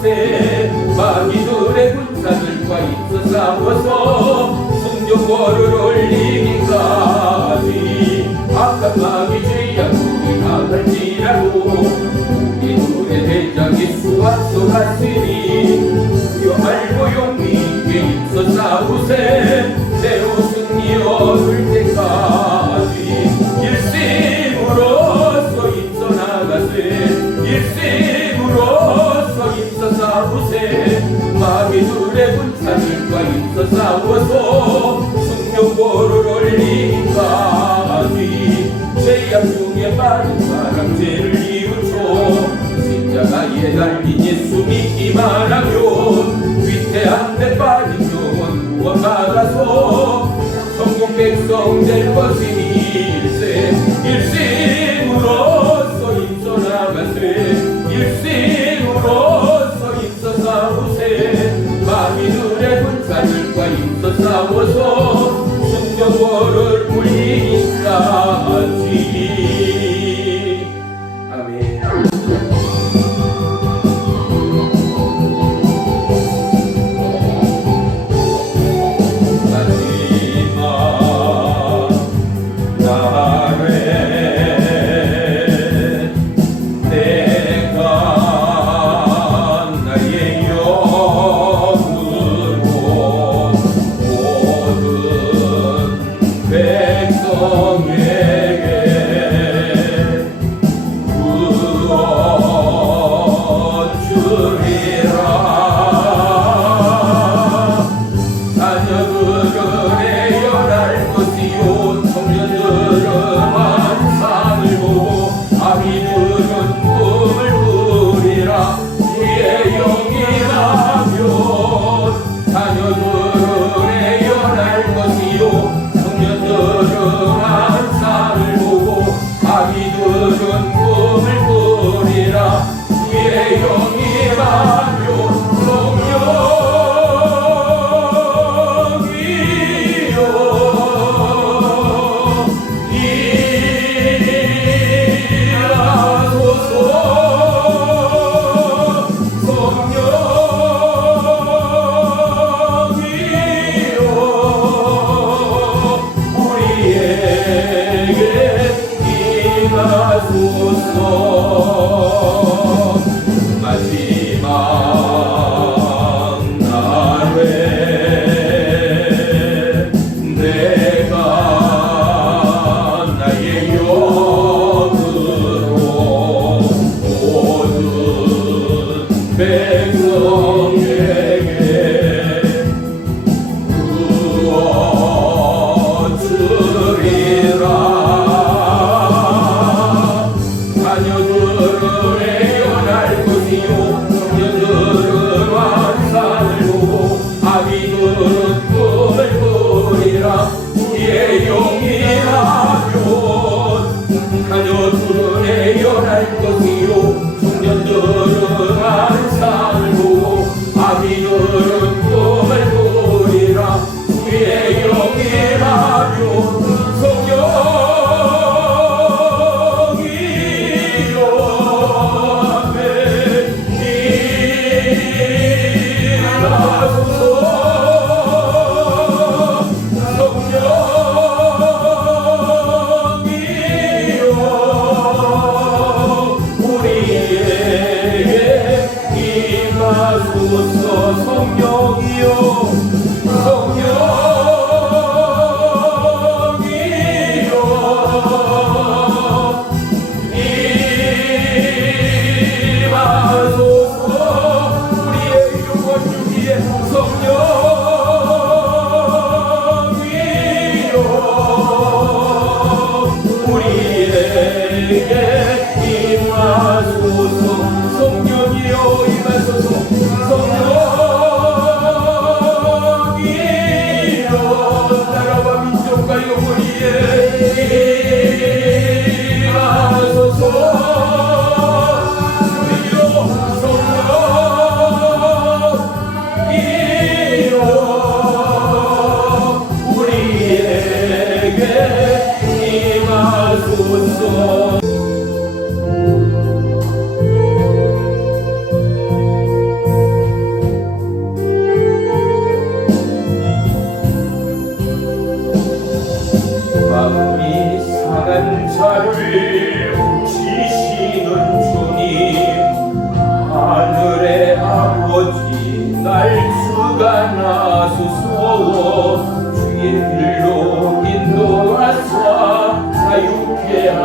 싸우세. 마귀들의 군사들과 힘써 싸워서 성령벌을 올리기까지. 악한 마귀 죄악물이 나갈지라도 우리들의 대장 예수 앞서갔으니 주여 알고 용기 있게 힘써 싸우세. 새로 승리 얻을 때까지 일심으로서 힘써 나가세. 일심으로서 힘써 싸우세. 마귀들의 군사들과 힘써 싸워서 성령벌을 올리기까지. 죄악 중에 빠진 사람 죄를 이루죠. 십자가에 달린 예수 믿기만 하면 위태한 데 빠진 영혼 구원받아서 성공 백성 될 것이니일세. 일심으로서 힘써 나가세. 일심으로서 힘써 싸우세. 마귀들의 군사들과 힘써 싸워서 성령벌을 물리기까지. 아멘.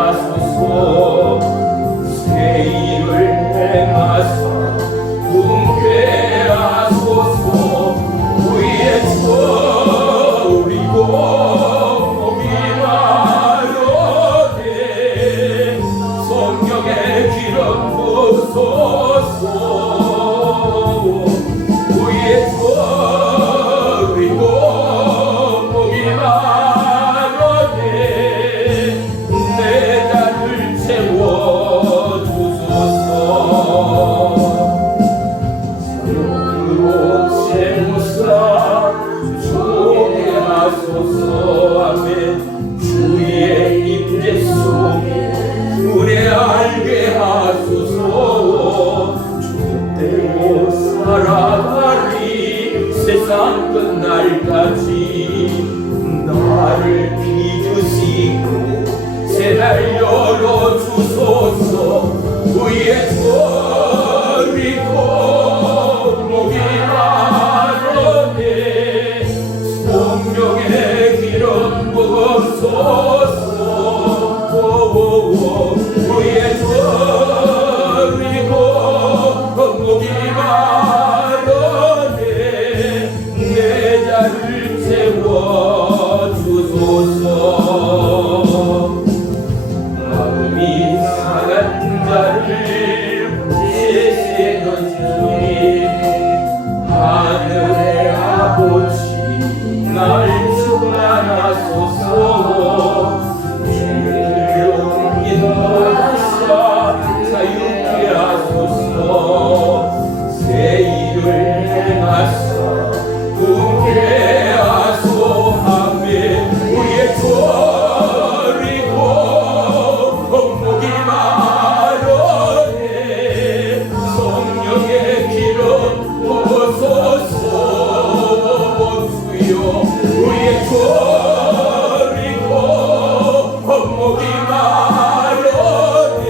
하소서. 새 일을 행하사 훈쾌하소서. 우리의 소리고 목이 마르되 성령의 기름 부소서. 우리의 소리고 목이 마르되 내 잔을 채워주소서. 사랑으로 채우사 주게 하소서. 아멘. 주의 임재 속에 우리 알게 하소서. 주대로 살아가리 세상 끝날까지. 나를 비주시고 새날 열어주소서. 위에 소리고 목이 마르네 성령의 기름 부어소서. 위에 소리고 목이 마르네 내 잔을 채워주소서. 마음이 상한 자를 제시해 주님. 하늘의 아버지 날 충만하소서. 주를 인도하사 자유케 하소서. 새 일을 행하사 꿈케 하소. 아멘. 우리의 소리고 목이 마르네 성령의 기름 부어소서. 주여 우리의 소리고 목이 마르네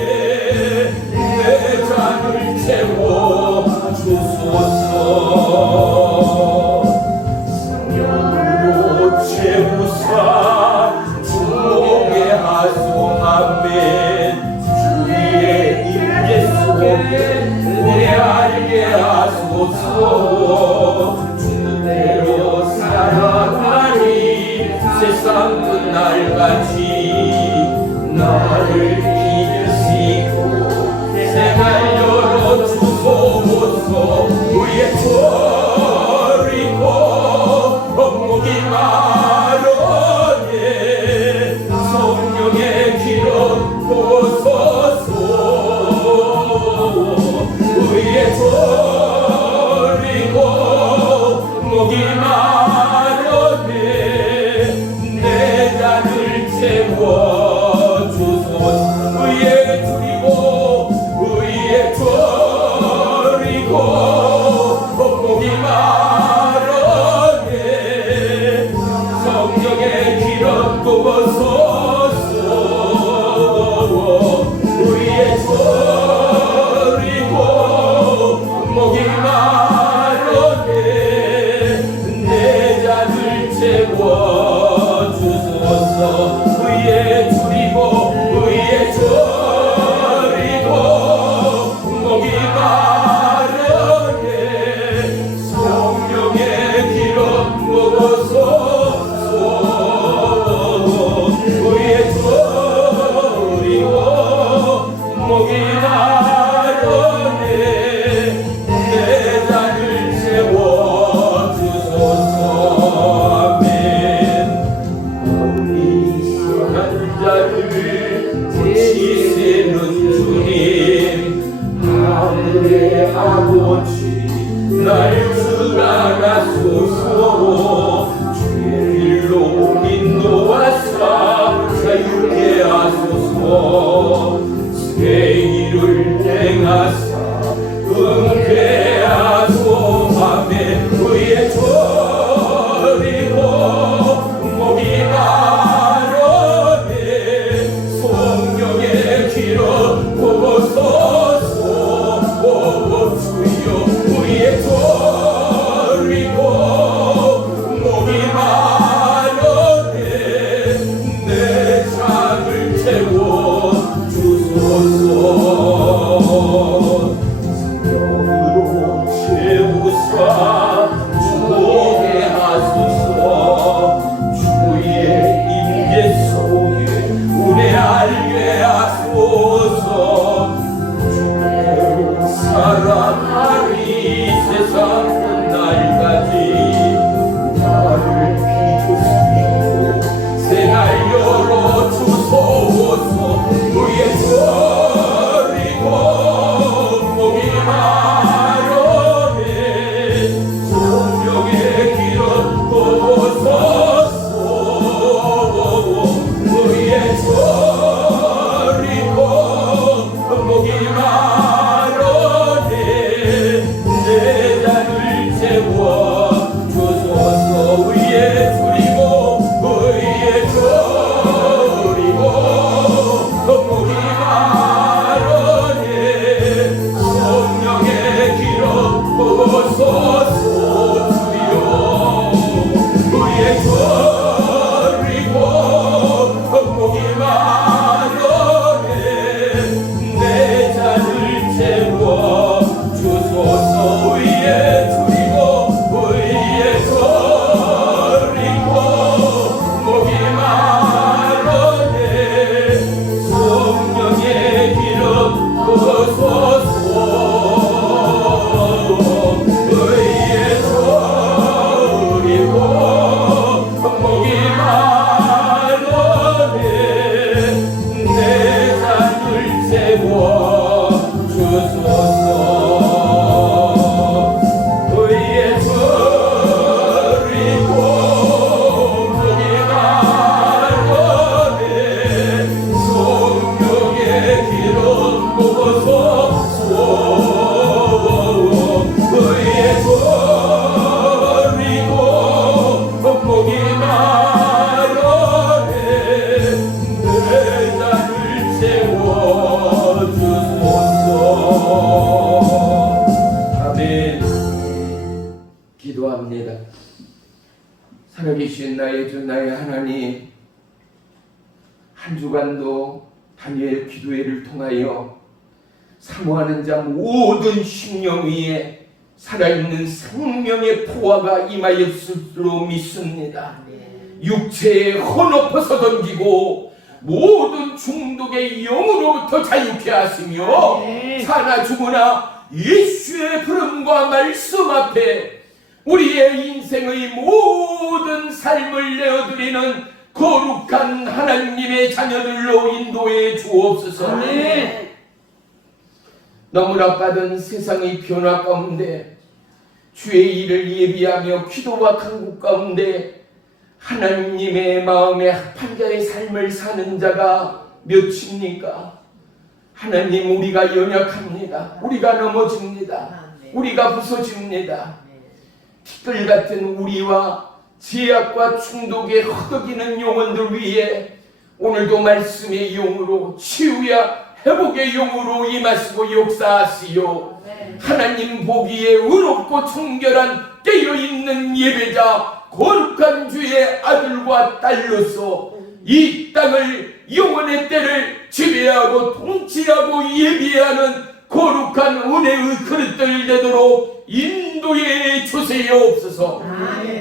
내 잔을 채워주소서. 성령으로 채우사 주게 하소. 아멘. 주의 임재 속에 우리 알게 하소서. 주대로 살아가리 세상 끝날까지. 나를 비주시고 새날 열어주소서. 우리의 소리고 목이 마르네 성령의 기름 부어소서. 우리의 소리고 목이 마르네 내 잔을 채워주소서. 한 주간도 다니엘 기도회를 통하여 사모하는 자 모든 심령 위에 살아있는 생명의 포화가 임하였을 줄로 믿습니다. 육체에 헌엎어서 던지고 모든 중독의 영으로부터 자유케 하시며 사나 죽으나 예수의 부름과 말씀 앞에 우리의 인생의 모든 삶을 내어드리는 거룩한 하나님의 자녀들로 인도해 주옵소서. 너무나 빠른 세상의 변화 가운데 주의 일을 예비하며 기도와 간구 가운데 하나님의 마음에 합한 자의 삶을 사는 자가 몇입니까? 하나님, 우리가 연약합니다. 우리가 넘어집니다. 우리가 부서집니다. 티끌 같은 우리와 제약과 중독에 허덕이는 영혼들 위해 오늘도 말씀의 영으로 치유야 회복의 영으로 임하시고 역사하시오. 하나님 보기에 의롭고 청결한 깨어있는 예배자 거룩한 주의 아들과 딸로서 이 땅을 영원의 때를 지배하고 통치하고 예비하는 거룩한 은혜의 그릇들 되도록 인도해 주시옵소서.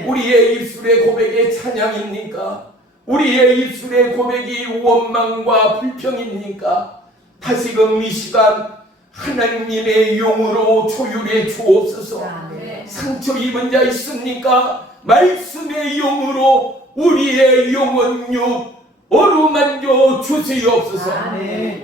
우리의 입술의 고백이 찬양입니까? 우리의 입술의 고백이 원망과 불평입니까? 다시금 이 시간 하나님의 영으로 조율해 주옵소서. 상처 입은 자 있습니까? 말씀의 영으로 우리의 영혼육 어루만져 주시옵소서.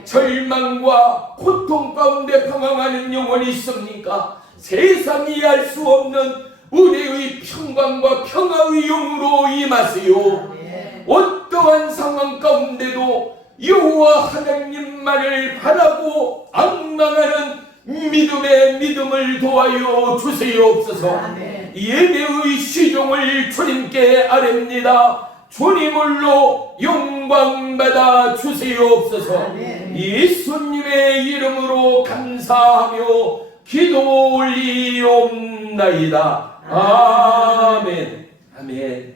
절망과 고통 가운데 방황하는 영혼이 있습니까? 세상이 알 수 없는 은혜의 평강과 평화의 영으로 임하세요. 어떠한 상황 가운데도 여호와 하나님만을 바라고 앙망하는 믿음의 믿음을 도하여 주시옵소서. 예배의 시종을 주님께 아뢰옵니다. 주님을로 영광받아 주시옵소서. 예수님의 이름으로 감사하며 기도 올리옵나이다. 아멘. 아멘.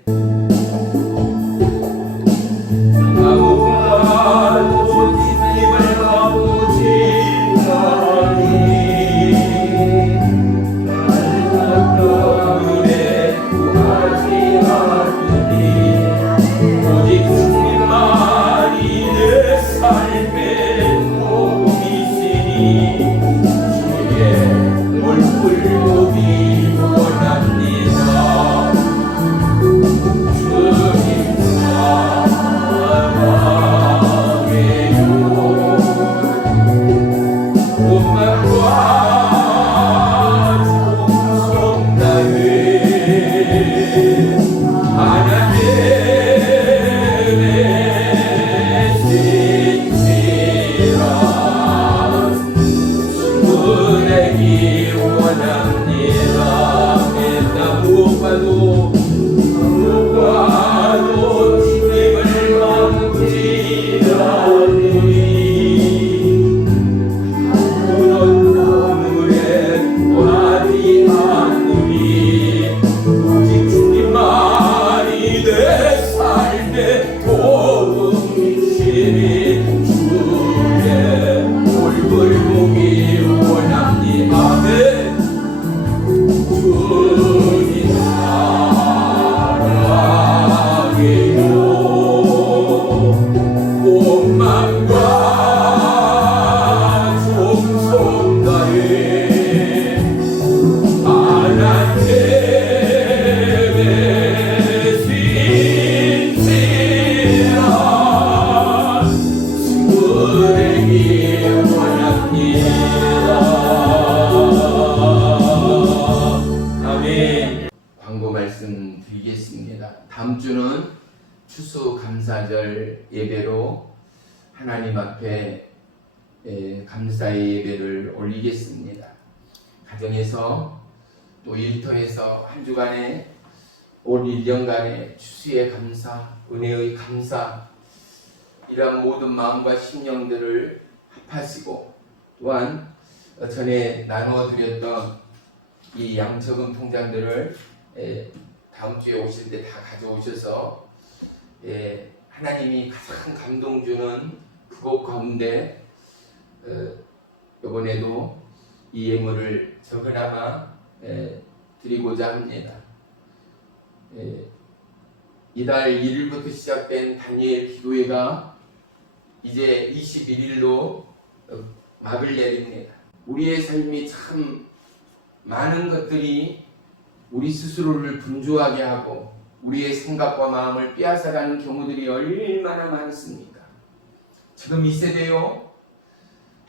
다음 주는 추수감사절 예배로 하나님 앞에 감사의 예배를 올리겠습니다. 가정에서 또 일터에서 한 주간에 올 1년간의 추수의 감사, 은혜의 감사, 이러한 모든 마음과 심령들을 합하시고, 또한 전에 나누어드렸던 이 양처금 통장들을 다음 주에 오실 때 다 가져오셔서 하나님이 가장 감동 주는 그 곡 가운데 이번에도 이 예물을 적으나마 드리고자 합니다. 이달 1일부터 시작된 다니엘 기도회가 이제 21일로 막을 내립니다. 우리의 삶이 참 많은 것들이 우리 스스로를 분주하게 하고 우리의 생각과 마음을 빼앗아가는 경우들이 얼마나 많습니까? 지금 이 세대요,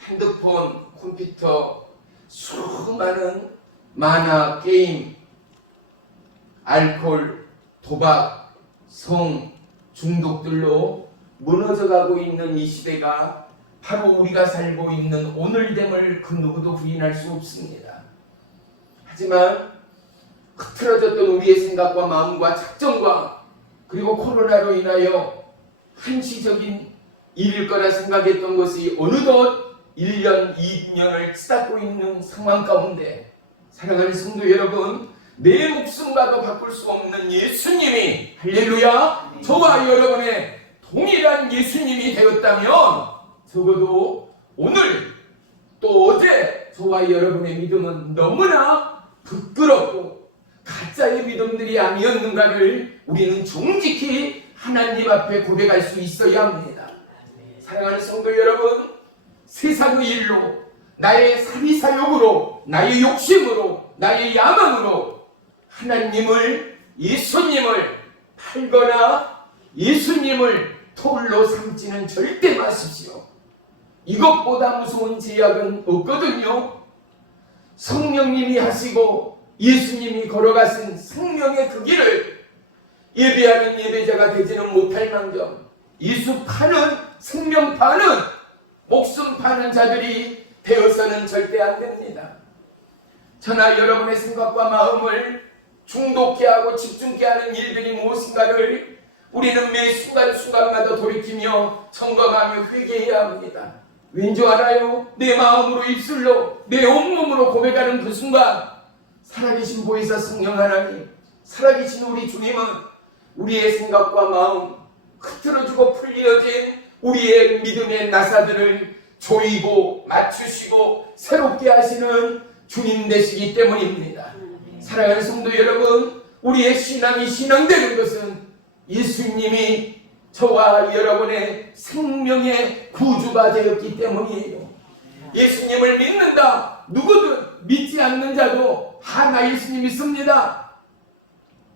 핸드폰, 컴퓨터, 수많은 만화, 게임, 알코올, 도박, 성, 중독들로 무너져가고 있는 이 시대가 바로 우리가 살고 있는 오늘됨을 그 누구도 부인할 수 없습니다. 하지만 흐트러졌던 우리의 생각과 마음과 작정과 그리고 코로나로 인하여 한시적인 일일 거라 생각했던 것이 어느덧 1년, 2년을 치닫고 있는 상황 가운데 사랑하는 성도 여러분, 내 목숨과도 바꿀 수 없는 예수님이, 할렐루야, 저와 여러분의 동일한 예수님이 되었다면 적어도 오늘 또 어제 저와 여러분의 믿음은 너무나 부끄럽고 가짜의 믿음들이 아니었는가를 우리는 정직히 하나님 앞에 고백할 수 있어야 합니다. 사랑하는 성도 여러분, 세상의 일로, 나의 사리사욕으로, 나의 욕심으로, 나의 야망으로 하나님을, 예수님을 팔거나 예수님을 톨로 삼지는 절대 마십시오. 이것보다 무서운 제약은 없거든요. 성령님이 하시고 예수님이 걸어가신 생명의 그 길을 예배하는 예배자가 되지는 못할 망정, 예수 파는, 생명 파는, 목숨 파는 자들이 되어서는 절대 안 됩니다. 저나 여러분의 생각과 마음을 중독케 하고 집중케 하는 일들이 무엇인가를 우리는 매 순간순간마다 돌이키며 점검하며 회개해야 합니다. 왠지 알아요? 내 마음으로, 입술로, 내 온몸으로 고백하는 그 순간 살아계신 보혜사 성령 하나님, 살아계신 우리 주님은 우리의 생각과 마음, 흐트러지고 풀리어진 우리의 믿음의 나사들을 조이고 맞추시고 새롭게 하시는 주님 되시기 때문입니다. 사랑하는 성도 여러분, 우리의 신앙이 신앙되는 것은 예수님이 저와 여러분의 생명의 구주가 되었기 때문이에요. 예수님을 믿는다, 누구든 믿지 않는 자도 나 예수님 믿습니다,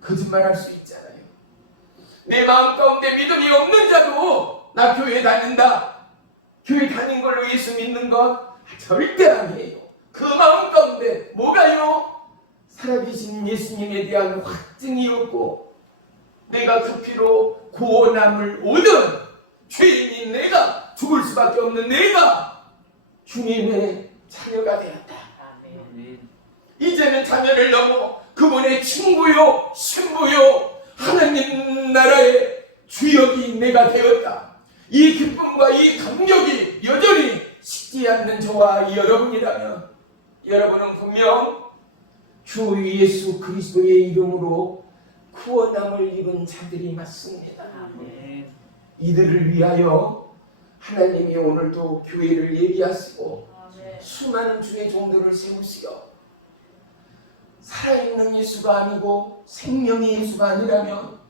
거짓말할 수 있잖아요. 내 마음 가운데 믿음이 없는 자도 나 교회 다닌다, 교회 다닌 걸로 예수 믿는 것 절대 아니에요. 그 마음 가운데 뭐가요? 살아계신 예수님에 대한 확증이 없고 내가 그 피로 구원함을 얻은 죄인인 내가, 죽을 수밖에 없는 내가 주님의 자녀가 되었다. 이제는 자녀를 넘어 그분의 친구요, 신부요, 하나님 나라의 주역이 내가 되었다. 이 기쁨과 이 감격이 여전히 식지 않는 저와 여러분이라면 여러분은 분명 주 예수 그리스도의 이름으로 구원함을 입은 자들이 맞습니다. 이들을 위하여 하나님이 오늘도 교회를 예비하시고 수많은 주의 종들을 세우시어 살아있는 예수가 아니고 생명의 예수가 아니라면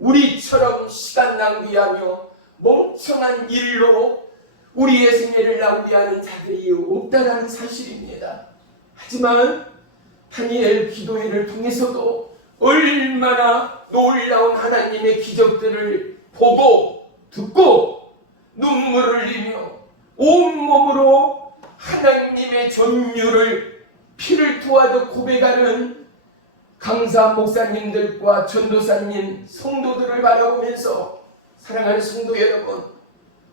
우리처럼 시간 낭비하며 멍청한 일로 우리의 생애를 낭비하는 자들이 없다는 사실입니다. 하지만 다니엘 기도회를 통해서도 얼마나 놀라운 하나님의 기적들을 보고 듣고 눈물을 흘리며 온몸으로 하나님의 전율을 피를 토하듯 고백하는 강사 목사님들과 전도사님, 성도들을 바라보면서 사랑하는 성도 여러분,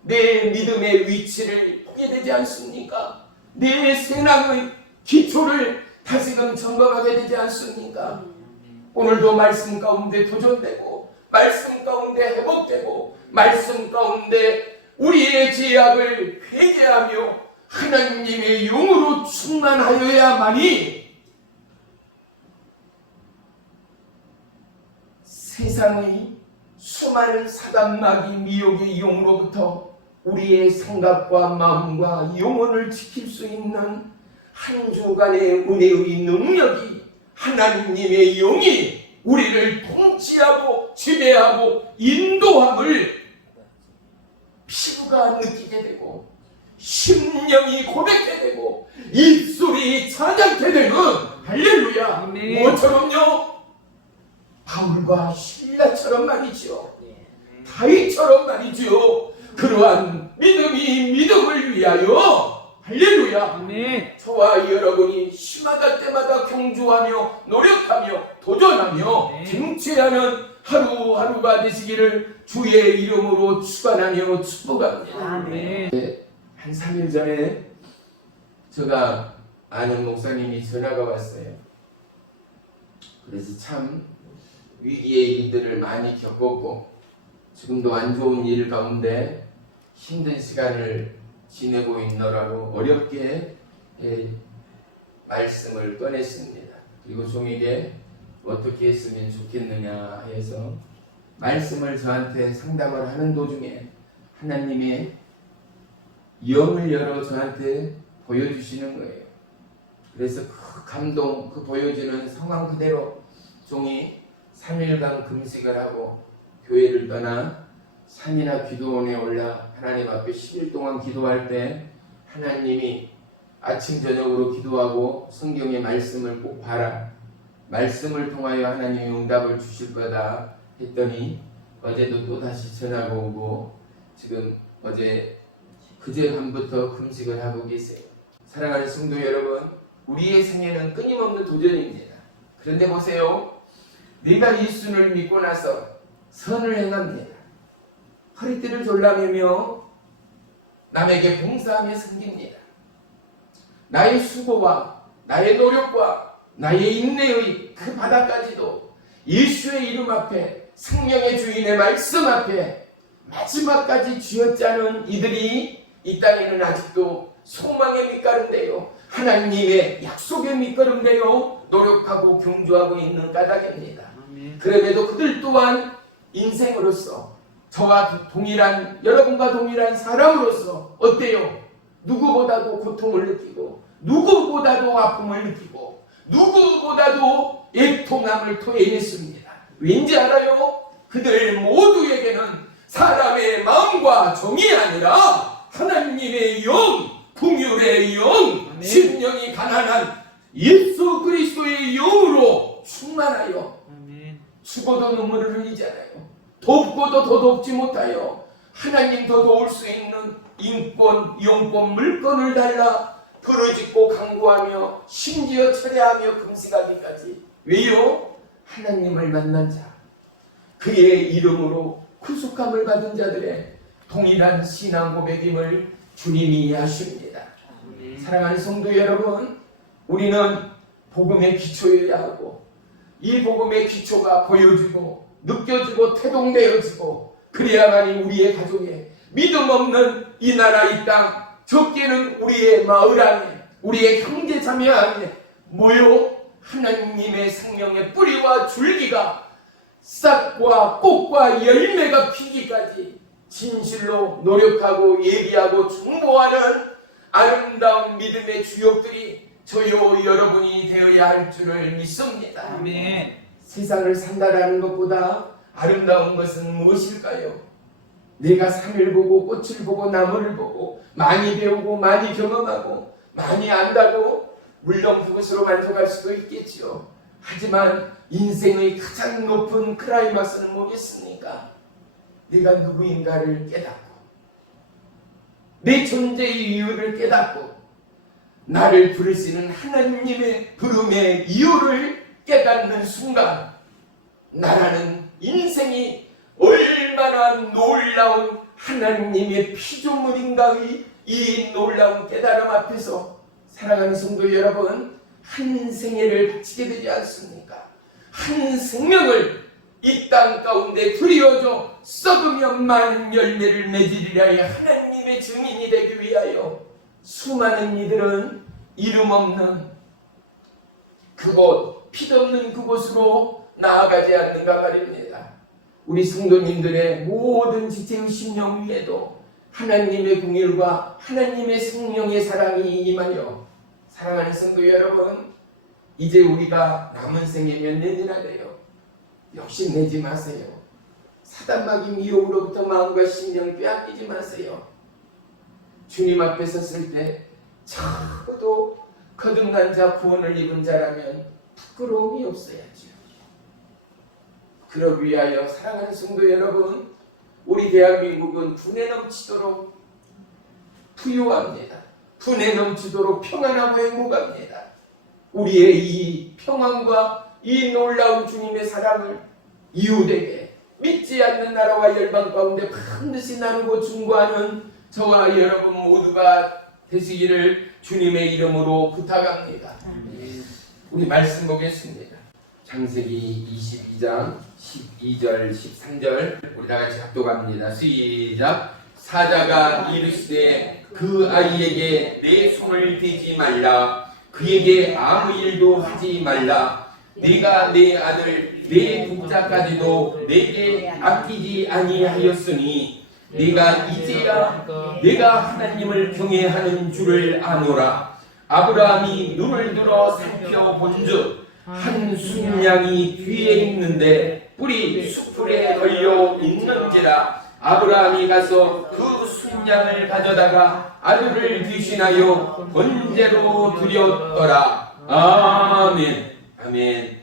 내 믿음의 위치를 보게 되지 않습니까? 내 신앙의 기초를 다시금 점검하게 되지 않습니까? 오늘도 말씀 가운데 도전되고 말씀 가운데 회복되고 말씀 가운데 우리의 죄악을 회개하며 하나님의 영으로 충만하여야만이 세상의 수많은 사단마귀 미혹의 영으로부터 우리의 생각과 마음과 영혼을 지킬 수 있는 한 주간의 은혜의 능력이 하나님의 영이 우리를 통치하고 지배하고 인도함을 피부가 느끼게 되고 심령이 고백게 되고 입술이 찬양케 되는 할렐루야. 뭐처럼요? 바울과 신라처럼 말이죠. 다윗처럼 말이죠. 그러한 믿음이 믿음을 위하여 할렐루야. 저와 여러분이 심하다 때마다 경주하며 노력하며 도전하며 쟁취하는 하루하루가 되시기를 주의 이름으로 축원하며 축복합니다. 한 3일 전에 제가 아는 목사님이 전화가 왔어요. 그래서 참 위기의 일들을 많이 겪었고 지금도 안 좋은 일 가운데 힘든 시간을 지내고 있노라고 어렵게 말씀을 꺼냈습니다. 그리고 종에게 어떻게 했으면 좋겠느냐 해서 말씀을 저한테 상담을 하는 도중에 하나님의 영을 열어 저한테 보여주시는 거예요. 그래서 그 감동, 그 보여주는 상황 그대로 종이 3일간 금식을 하고 교회를 떠나 산이나 기도원에 올라 하나님 앞에 10일 동안 기도할 때 하나님이 아침 저녁으로 기도하고 성경의 말씀을 꼭 봐라. 말씀을 통하여 하나님이 응답을 주실 거다 했더니 어제도 또 다시 전화가 오고 지금 그제 밤부터 금식을 하고 계세요. 사랑하는 성도 여러분, 우리의 생애는 끊임없는 도전입니다. 그런데 보세요. 내가 예수를 믿고 나서 선을 행합니다. 허리띠를 졸라매며 남에게 봉사하며 섬깁니다. 나의 수고와 나의 노력과 나의 인내의 그 바닥까지도 예수의 이름 앞에 생명의 주인의 말씀 앞에 마지막까지 쥐어짜는 이들이 이 땅에는 아직도 소망의 밑가름대요 하나님의 약속의 밑가름대요 노력하고 경주하고 있는 까닭입니다. 그럼에도 그들 또한 인생으로서 저와 동일한 여러분과 동일한 사람으로서 어때요? 누구보다도 고통을 느끼고 누구보다도 아픔을 느끼고 누구보다도 애통함을 토해냈습니다. 왠지 알아요? 그들 모두에게는 사람의 마음과 정이 아니라 하나님의 영, 긍휼의 영, 심령이 가난한 예수 그리스도의 영으로 충만하여 죽어도 눈물을 흘리잖아요. 돕고도 더 돕지 못하여 하나님 더 도울 수 있는 인권, 영권, 물건을 달라 부르짖고 간구하며 심지어 철야하며 금식하기까지. 왜요? 하나님을 만난 자, 그의 이름으로 구속함을 받은 자들의 동일한 신앙 고백임을 주님이 하십니다. 사랑하는 성도 여러분, 우리는 복음의 기초여야 하고 이 복음의 기초가 보여지고 느껴지고 태동되어지고 그래야만이 우리의 가족에 믿음 없는 이 나라 이 땅 적게는 우리의 마을 안에 우리의 형제 자매 안에 모여 하나님의 생명의 뿌리와 줄기가 싹과 꽃과 열매가 피기까지 진실로 노력하고 예비하고 중보하는 아름다운 믿음의 주역들이 저요 여러분이 되어야 할 줄을 믿습니다. 아멘. 세상을 산다라는 것보다 아름다운 것은 무엇일까요? 내가 산을 보고 꽃을 보고 나무를 보고 많이 배우고 많이 경험하고 많이 안다고 물론 그것으로 만족할 수도 있겠지요. 하지만 인생의 가장 높은 클라이막스는 뭐겠습니까? 내가 누구인가를 깨닫고 내 존재의 이유를 깨닫고 나를 부르시는 하나님의 부름의 이유를 깨닫는 순간 나라는 인생이 얼마나 놀라운 하나님의 피조물인가의 이 놀라운 깨달음 앞에서 사랑하는 성도 여러분, 한 생애를 바치게 되지 않습니까? 한 생명을 이 땅 가운데 들여줘 썩으면 많은 열매를 맺으리라 하나님의 증인이 되기 위하여 수많은 이들은 이름 없는 그곳, 빛없는 그곳으로 나아가지 않는가 말입니다. 우리 성도님들의 모든 지체의 심령 위에도 하나님의 긍휼과 하나님의 성령의 사랑이 임하여 사랑하는 성도 여러분, 이제 우리가 남은 생에 몇 년이나 돼요. 욕심내지 마세요. 사단마귀 미혹으로부터 마음과 심령을 빼앗기지 마세요. 주님 앞에 섰을 때 적어도 거듭난 자, 구원을 입은 자라면 부끄러움이 없어야죠. 그러기 위하여 사랑하는 성도 여러분, 우리 대한민국은 분에 넘치도록 부유합니다. 분에 넘치도록 평안하고 행복합니다. 우리의 이 평안과 이 놀라운 주님의 사랑을 이웃에게 믿지 않는 나라와 열방 가운데 반드시 나누고 중보하는 저와 여러분 모두가 되시기를 주님의 이름으로 부탁합니다. 우리 말씀 보겠습니다. 창세기 22장 12절 13절 우리 다같이 합독합니다. 시작. 사자가 이르시되 그 아이에게 내 손을 대지 말라. 그에게 아무 일도 하지 말라. 네가 내 아들 내 독자까지도 내게 아끼지 아니하였으니 네가 이제야 내가 하나님을 경외하는 줄을 아노라. 아브라함이 눈을 들어 살펴본즉 한 순양이 뒤에 있는데 뿔이 숯불에 걸려 있는지라. 아브라함이 가서 그 순양을 가져다가 아들을 귀신하여 번제로 드렸더라. 아멘. 아멘.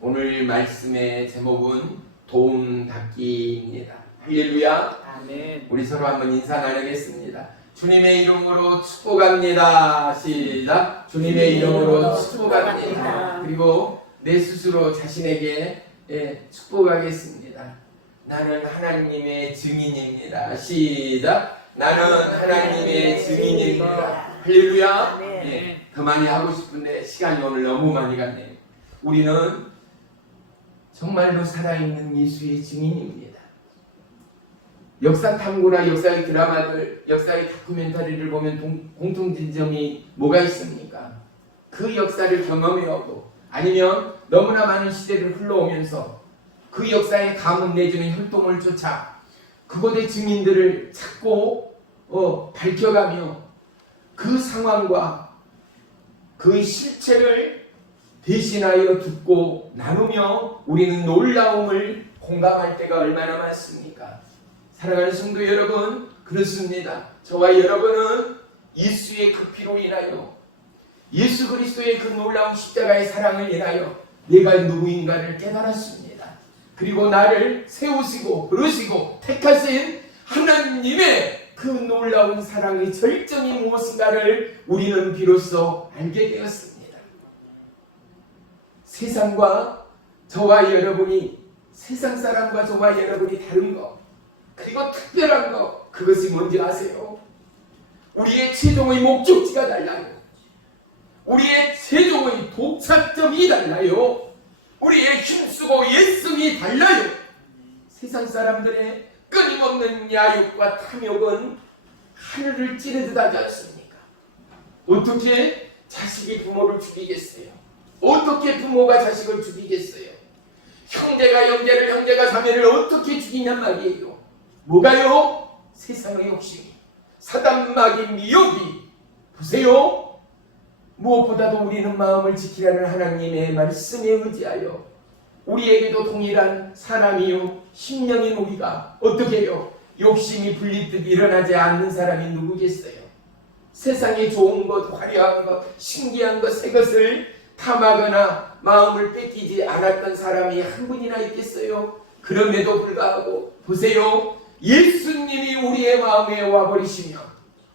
오늘 말씀의 제목은 도움 닫기입니다. 할렐루야. 아멘. 우리 서로 한번 인사 나누겠습니다. 주님의 이름으로 축복합니다. 시작. 주님의 이름으로 축복합니다. 그리고 내 스스로 자신에게 축복하겠습니다. 나는 하나님의 증인입니다. 시작. 나는 하나님의 증인입니다. 할렐루야. 더 많이 하고 싶은데 시간이 오늘 너무 많이 갔네요. 우리는 정말로 살아있는 예수의 증인입니다. 역사 탐구나 역사의 드라마들, 역사의 다큐멘터리를 보면 공통점이 뭐가 있습니까? 그 역사를 경험해오고 아니면 너무나 많은 시대를 흘러오면서 그 역사의 가문 내지는 혈통을 쫓아 그곳의 증인들을 찾고 밝혀가며 그 상황과 그 실체를 대신하여 듣고 나누며 우리는 놀라움을 공감할 때가 얼마나 많습니까? 사랑하는 성도 여러분, 그렇습니다. 저와 여러분은 예수의 그 피로 인하여 예수 그리스도의 그 놀라운 십자가의 사랑을 인하여 내가 누구인가를 깨달았습니다. 그리고 나를 세우시고 부르시고 택하신 하나님의 그 놀라운 사랑의 절정이 무엇인가를 우리는 비로소 알게 되었습니다. 세상과 저와 여러분이, 세상 사람과 저와 여러분이 다른 것, 그리고 특별한 것, 그것이 뭔지 아세요? 우리의 최종의 목적지가 달라요. 우리의 최종의 도착점이 달라요. 우리의 힘쓰고 애씀이 달라요. 세상 사람들의 끊임없는 야욕과 탐욕은 하늘을 찌르듯 하지 않습니까? 어떻게 자식이 부모를 죽이겠어요? 어떻게 부모가 자식을 죽이겠어요? 형제가 형제를, 형제가 자매를 어떻게 죽이냔 말이에요. 뭐가요? 세상의 욕심이, 사단마귀 미혹이. 보세요. 무엇보다도 우리는 마음을 지키라는 하나님의 말씀에 의지하여 우리에게도 동일한 사람이요 심령인 우리가 어떻게 해요? 욕심이 불리듯 일어나지 않는 사람이 누구겠어요? 세상에 좋은 것, 화려한 것, 신기한 것, 새 것을 탐하거나 마음을 뺏기지 않았던 사람이 한 분이나 있겠어요? 그럼에도 불구하고 보세요. 예수님이 우리의 마음에 와버리시면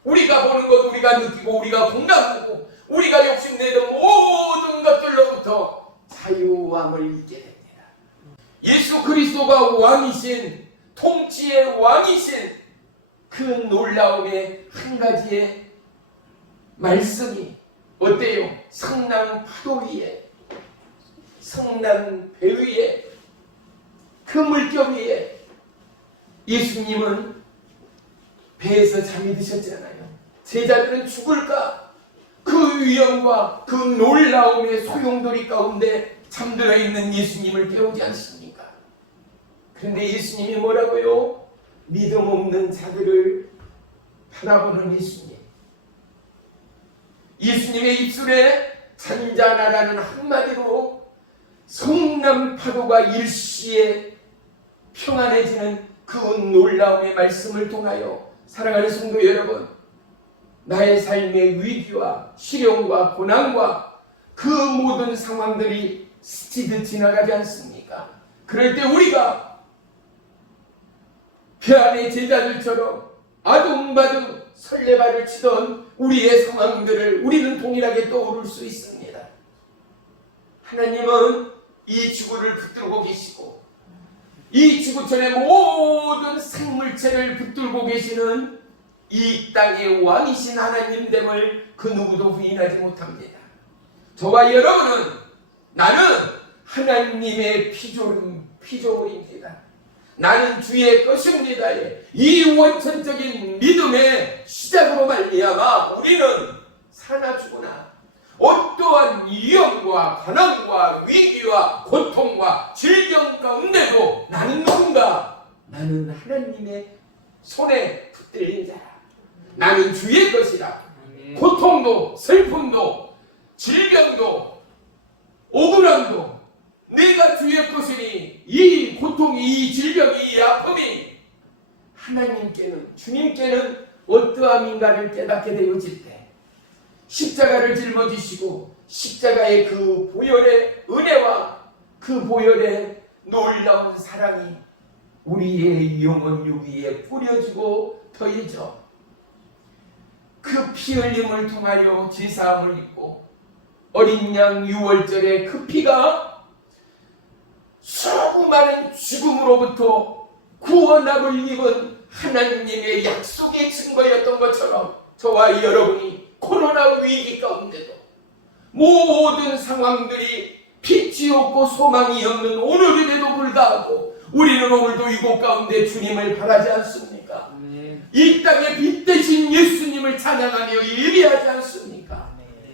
우리가 보는 것, 우리가 느끼고 우리가 공감하고 우리가 욕심내던 모든 것들로부터 자유함을 잊게 됩니다. 예수 그리스도가 왕이신, 통치의 왕이신 그 놀라움의 한 가지의 말씀이 어때요? 성난 파도 위에, 성난 배 위에, 그 물결 위에 예수님은 배에서 잠이 드셨잖아요. 제자들은 죽을까? 그 위험과 그 놀라움의 소용돌이 가운데 잠들어 있는 예수님을 깨우지 않습니까? 그런데 예수님이 뭐라고요? 믿음 없는 자들을 바라보는 예수님. 예수님의 입술에 잔잔하라는 한마디로 성남 파도가 일시에 평안해지는 그 놀라움의 말씀을 통하여 사랑하는 성도 여러분, 나의 삶의 위기와 시련과 고난과 그 모든 상황들이 스치듯 지나가지 않습니까? 그럴 때 우리가 배안의 제자들처럼 아둥바둥 설레발을 치던 우리의 상황들을 우리는 동일하게 떠오를 수 있습니다. 하나님은 이 지구를 붙들고 계시고 이 지구촌의 모든 생물체를 붙들고 계시는 이 땅의 왕이신 하나님됨을 그 누구도 부인하지 못합니다. 저와 여러분은 나는 하나님의 피조물입니다. 나는 주의 것입니다의 이 원천적인 믿음의 시작으로 말미암아 우리는 사나 죽으나 어떠한 위험과 가난과 위기와 고통과 질병 가운데도 나는 누군가? 나는 하나님의 손에 붙들린 자라. 나는 주의 것이라. 고통도 슬픔도 질병도 억울함도 내가 주의 것이니 이 고통이 이 질병이 이 아픔이 하나님께는 주님께는 어떠함인가를 깨닫게 되어질 때 십자가를 짊어지시고 십자가의 그 보혈의 은혜와 그 보혈의 놀라운 사랑이 우리의 영혼 유기에 뿌려지고 더해져 그 피 흘림을 통하여 제사함을 입고 어린 양 유월절에 그 피가 수많은 죽음으로부터 구원함을 입은 하나님의 약속의 증거였던 것처럼 저와 여러분이 코로나 위기 가운데도 모든 상황들이 빛이 없고 소망이 없는 오늘에도 불구하고 우리는 오늘도 이곳 가운데 주님을 바라지 않습니까? 이 땅의 빛 대신 예수님을 찬양하며 예배하지 않습니까?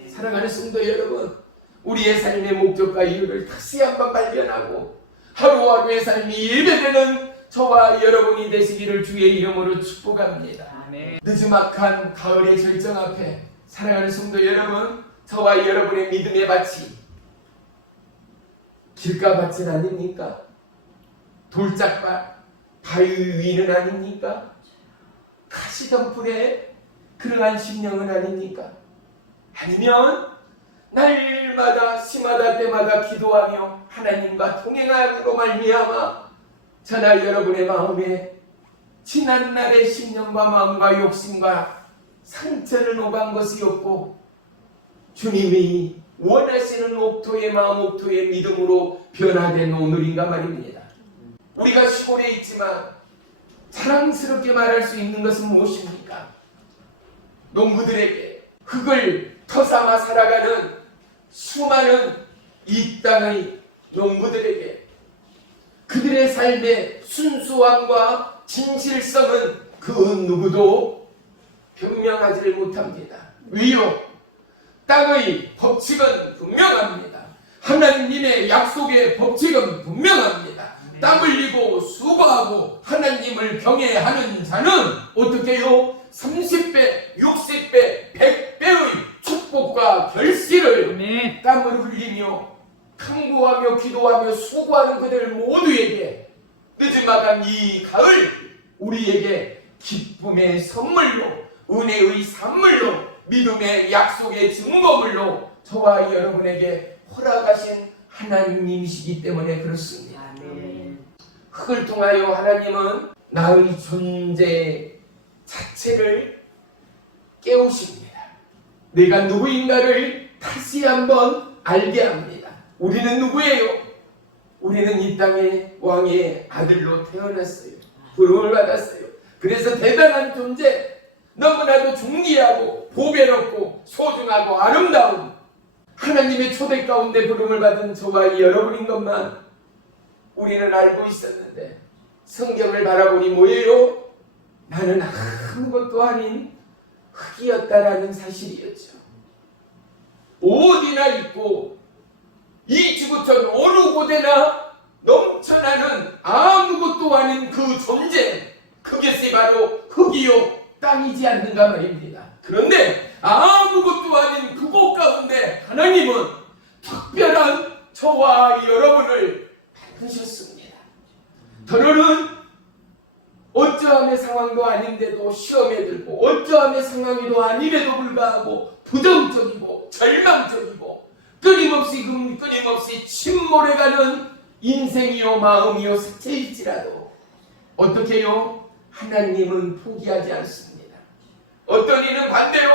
사랑하는 성도 여러분, 우리의 삶의 목적과 이유를 다시 한번 발견하고 하루하루의 삶이 예배되는 저와 여러분이 되시기를 주의 이름으로 축복합니다. 늦지막한 가을의 절정 앞에 사랑하는 성도 여러분, 저와 여러분의 믿음의 밭이 길가밭은 아닙니까? 돌짝밭, 바위 위는 아닙니까? 가시덤불에 그러한 심령은 아닙니까? 아니면 날마다 시마다 때마다 기도하며 하나님과 동행함으로 말미암아 저나 여러분의 마음에 지난날의 심령과 마음과 욕심과 상처를 오간 것이 없고 주님이 원하시는 옥토의 마음, 옥토의 믿음으로 변화된 오늘인가 말입니다. 우리가 시골에 있지만 자랑스럽게 말할 수 있는 것은 무엇입니까? 농부들에게 흙을 터삼아 살아가는 수많은 이 땅의 농부들에게 그들의 삶의 순수함과 진실성은 그 누구도 변명하지 못합니다. 왜요? 땅의 법칙은 분명합니다. 하나님의 약속의 법칙은 분명합니다. 땀 흘리고 수고하고 하나님을 경외하는 자는 어떻게 해요? 30배, 60배, 100배의 축복과 결실을 땀을 흘리며 탐구하며 기도하며 수고하는 그들 모두에게 늦지막한 이 가을 우리에게 기쁨의 선물로 은혜의 산물로 믿음의 약속의 증거물로 저와 여러분에게 허락하신 하나님이시기 때문에 그렇습니다. 흙을 통하여 하나님은 나의 존재 자체를 깨우십니다. 내가 누구인가를 다시 한번 알게 합니다. 우리는 누구예요? 우리는 이 땅의 왕의 아들로 태어났어요. 부름을 받았어요. 그래서 대단한 존재, 너무나도 존귀하고 보배롭고 소중하고 아름다운 하나님의 초대 가운데 부름을 받은 저와 여러분인 것만 우리는 알고 있었는데 성경을 바라보니 뭐예요? 나는 아무것도 아닌 흙이었다라는 사실이었죠. 어디나 있고 이 지구촌 어느 곳에나 넘쳐나는 아무것도 아닌 그 존재, 그것이 바로 흙이요 땅이지 않는가 말입니다. 그런데 아무것도 아닌 그곳 가운데 하나님은 특별한 저와 여러분을 만드셨습니다. 더러는 어쩌함의 상황도 아닌데도 시험에 들고, 어쩌함의 상황이도 아님에도 불구하고 부정적이고 절망적이고 끊임없이 침몰해가는 인생이요 마음이요 사체일지라도 어떻게요? 하나님은 포기하지 않습니다. 어떤 이는 반대로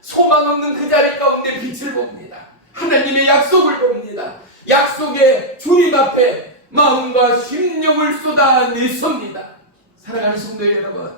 소망 없는 그 자리 가운데 빛을 봅니다. 하나님의 약속을 봅니다. 약속의 주님 앞에 마음과 심령을 쏟아냈습니다. 사랑하는 성도 여러분,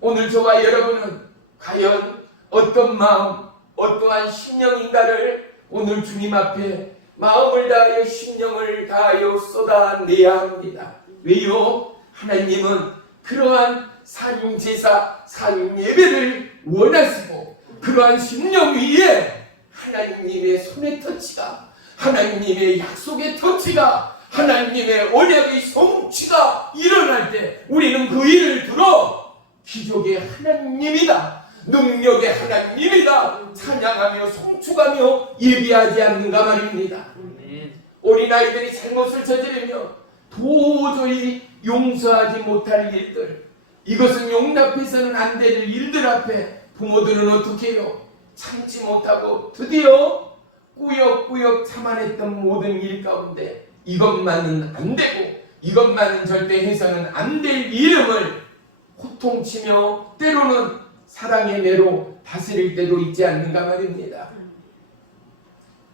오늘 저와 여러분은 과연 어떤 마음, 어떠한 심령인가를 오늘 주님 앞에 마음을 다하여 심령을 다하여 쏟아내야 합니다. 왜요? 하나님은 그러한 산제사, 산예배를 원하시고 그러한 심령 위에 하나님의 손의 터치가, 하나님의 약속의 터치가, 하나님의 언약의 성취가 일어날 때 우리는 그 일을 들어 기적의 하나님이다, 능력의 하나님이다 찬양하며 송축하며 예비하지 않는가 말입니다. 어린아이들이 잘못을 저지르며 도저히 용서하지 못할 일들, 이것은 용납해서는 안 될 일들 앞에 부모들은 어떻게 해요? 참지 못하고 드디어 꾸역꾸역 참아냈던 모든 일 가운데 이것만은 안 되고 이것만은 절대 해서는 안 될 이름을 호통치며 때로는 사랑의 매로 다스릴 때도 있지 않는가 말입니다.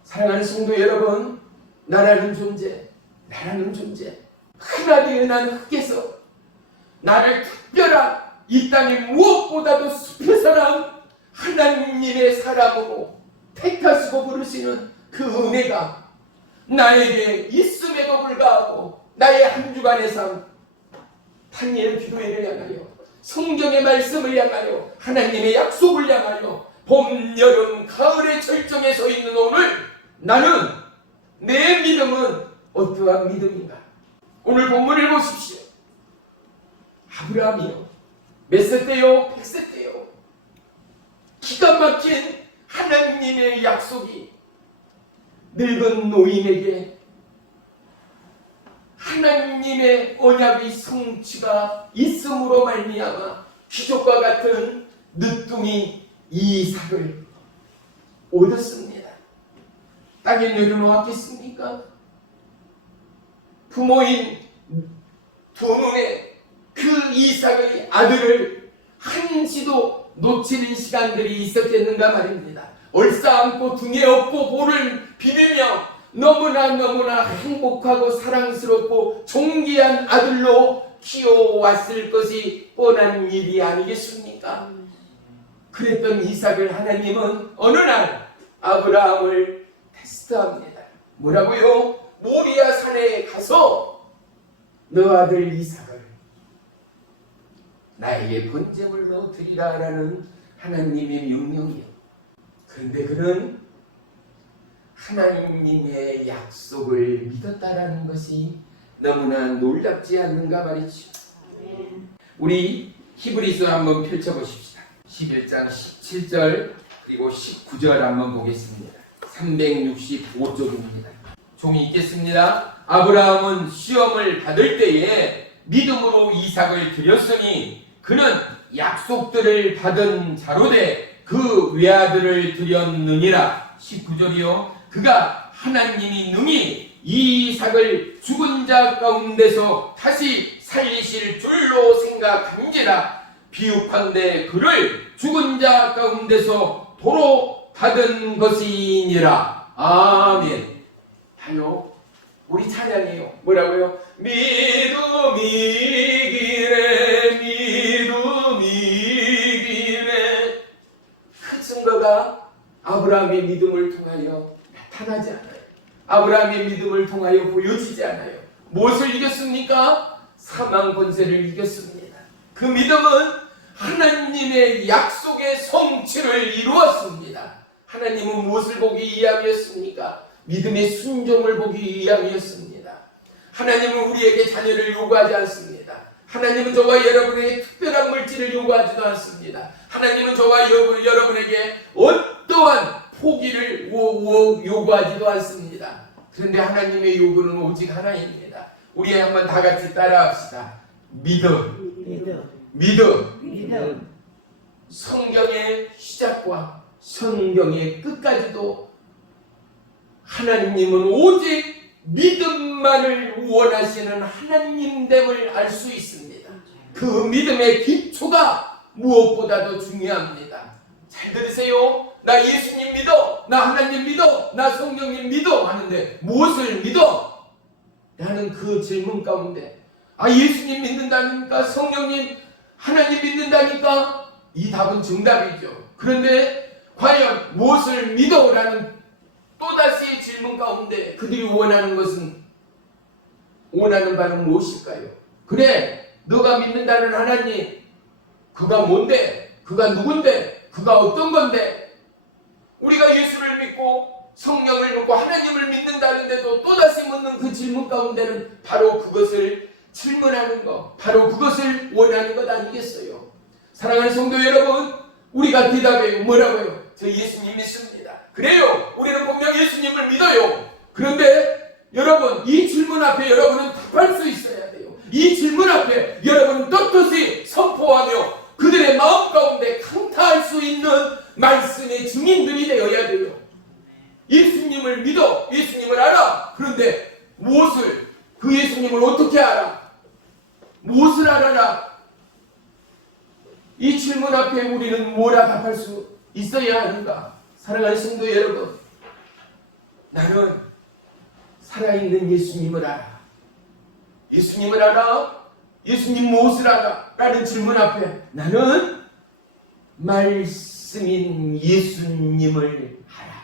사랑하는 성도 여러분, 나라는 존재 흔하디 흔한 흙에서 나를 특별한 이 땅의 무엇보다도 스페셜한 하나님의 사람으로 택하시고 부르시는 그 은혜가 나에게 있음에도 불구하고 나의 한 주간의 삶, 다니엘 기도회를 향하여, 성경의 말씀을 향하여, 하나님의 약속을 향하여 봄, 여름, 가을의 절정에 서 있는 오늘 나는, 내 믿음은 어떠한 믿음인가? 오늘 본문을 보십시오. 아브라함이요, 몇 세 때요? 100세 때요. 기가 막힌 하나님의 약속이 늙은 노인에게 하나님의 언약의 성취가 있음으로 말미암아 기적과 같은 늦둥이 이삭을 얻었습니다. 땅에 내려놓았겠습니까? 부모인 두 눈에 그 이삭의 아들을 한시도 놓치는 시간들이 있었겠는가 말입니다. 얼싸안고 등에 업고 볼을 비비며 너무나 행복하고 사랑스럽고 존귀한 아들로 키워왔을 것이 뻔한 일이 아니겠습니까? 그랬던 이삭을 하나님은 어느 날 아브라함을 테스트합니다. 뭐라고요? 모리아 산에 가서 너 아들 이삭을 나에게 번제물로 드리라라는 하나님의 명령이요. 그런데 그는 하나님의 약속을 믿었다라는 것이 너무나 놀랍지 않는가 말이죠. 우리 히브리서 한번 펼쳐보십시다. 11장 17절 그리고 19절 한번 보겠습니다. 365쪽입니다. 종이 읽겠습니다. 아브라함은 시험을 받을 때에 믿음으로 이삭을 드렸으니 그는 약속들을 받은 자로되 그 외아들을 드렸느니라. 19절이요. 그가 하나님이 능히 이삭을 죽은 자 가운데서 다시 살리실 줄로 생각한지라. 비유컨대 그를 죽은 자 가운데서 도로 받은 것이니라. 아멘. 하요. 우리 찬양이에요. 뭐라고요? 믿음이 길에 그 증거가 아브라함의 믿음을 통하여 나타나지 않아요. 아브라함의 믿음을 통하여 보여지지 않아요. 무엇을 이겼습니까? 사망 권세를 이겼습니다. 그 믿음은 하나님의 약속의 성취를 이루었습니다. 하나님은 무엇을 보기 위함이었습니까? 믿음의 순종을 보기 위함이었습니다. 하나님은 우리에게 자녀를 요구하지 않습니다. 하나님은 저와 여러분에게 특별한 물질을 요구하지도 않습니다. 하나님은 저와 여러분에게 어떠한 포기를 요구하지도 않습니다. 그런데 하나님의 요구는 오직 하나입니다. 우리 한번 다 같이 따라합시다. 믿음. 성경의 시작과 성경의 끝까지도 하나님은 오직 믿음만을 원하시는 하나님됨을 알 수 있습니다. 그 믿음의 기초가 무엇보다도 중요합니다. 잘 들으세요. 나 예수님 믿어, 나 하나님 믿어, 나 성령님 믿어 하는데 무엇을 믿어? 라는 그 질문 가운데 예수님 믿는다니까, 성령님, 하나님 믿는다니까, 이 답은 정답이죠. 그런데 과연 무엇을 믿어? 라는 또다시 질문 가운데 그들이 원하는 바는 무엇일까요? 그래, 너가 믿는다는 하나님, 그가 뭔데? 그가 누군데? 그가 어떤 건데? 우리가 예수를 믿고 성령을 믿고 하나님을 믿는다는데도 또다시 묻는 그 질문 가운데는 바로 그것을 질문하는 것, 바로 그것을 원하는 것 아니겠어요? 사랑하는 성도 여러분, 우리가 대답해요. 뭐라고요? 저 예수님 믿습니다. 그래요. 우리는 분명 예수님을 믿어요. 그런데 여러분, 이 질문 앞에 여러분은 답할 수 있어야 돼요. 이 질문 앞에 여러분은 떳떳이 선포하며 그들의 마음 가운데 강타할 수 있는 말씀의 증인들이 되어야 돼요. 예수님을 믿어, 예수님을 알아. 그런데 그 예수님을 어떻게 알아? 무엇을 알아라? 이 질문 앞에 우리는 뭐라 답할 수 있어야 하는가? 사랑하는 성도 여러분, 나는 살아있는 예수님을 알아. 예수님을 알아? 예수님 무엇을 알아? 라는 질문 앞에 나는 말씀인 예수님을 알아.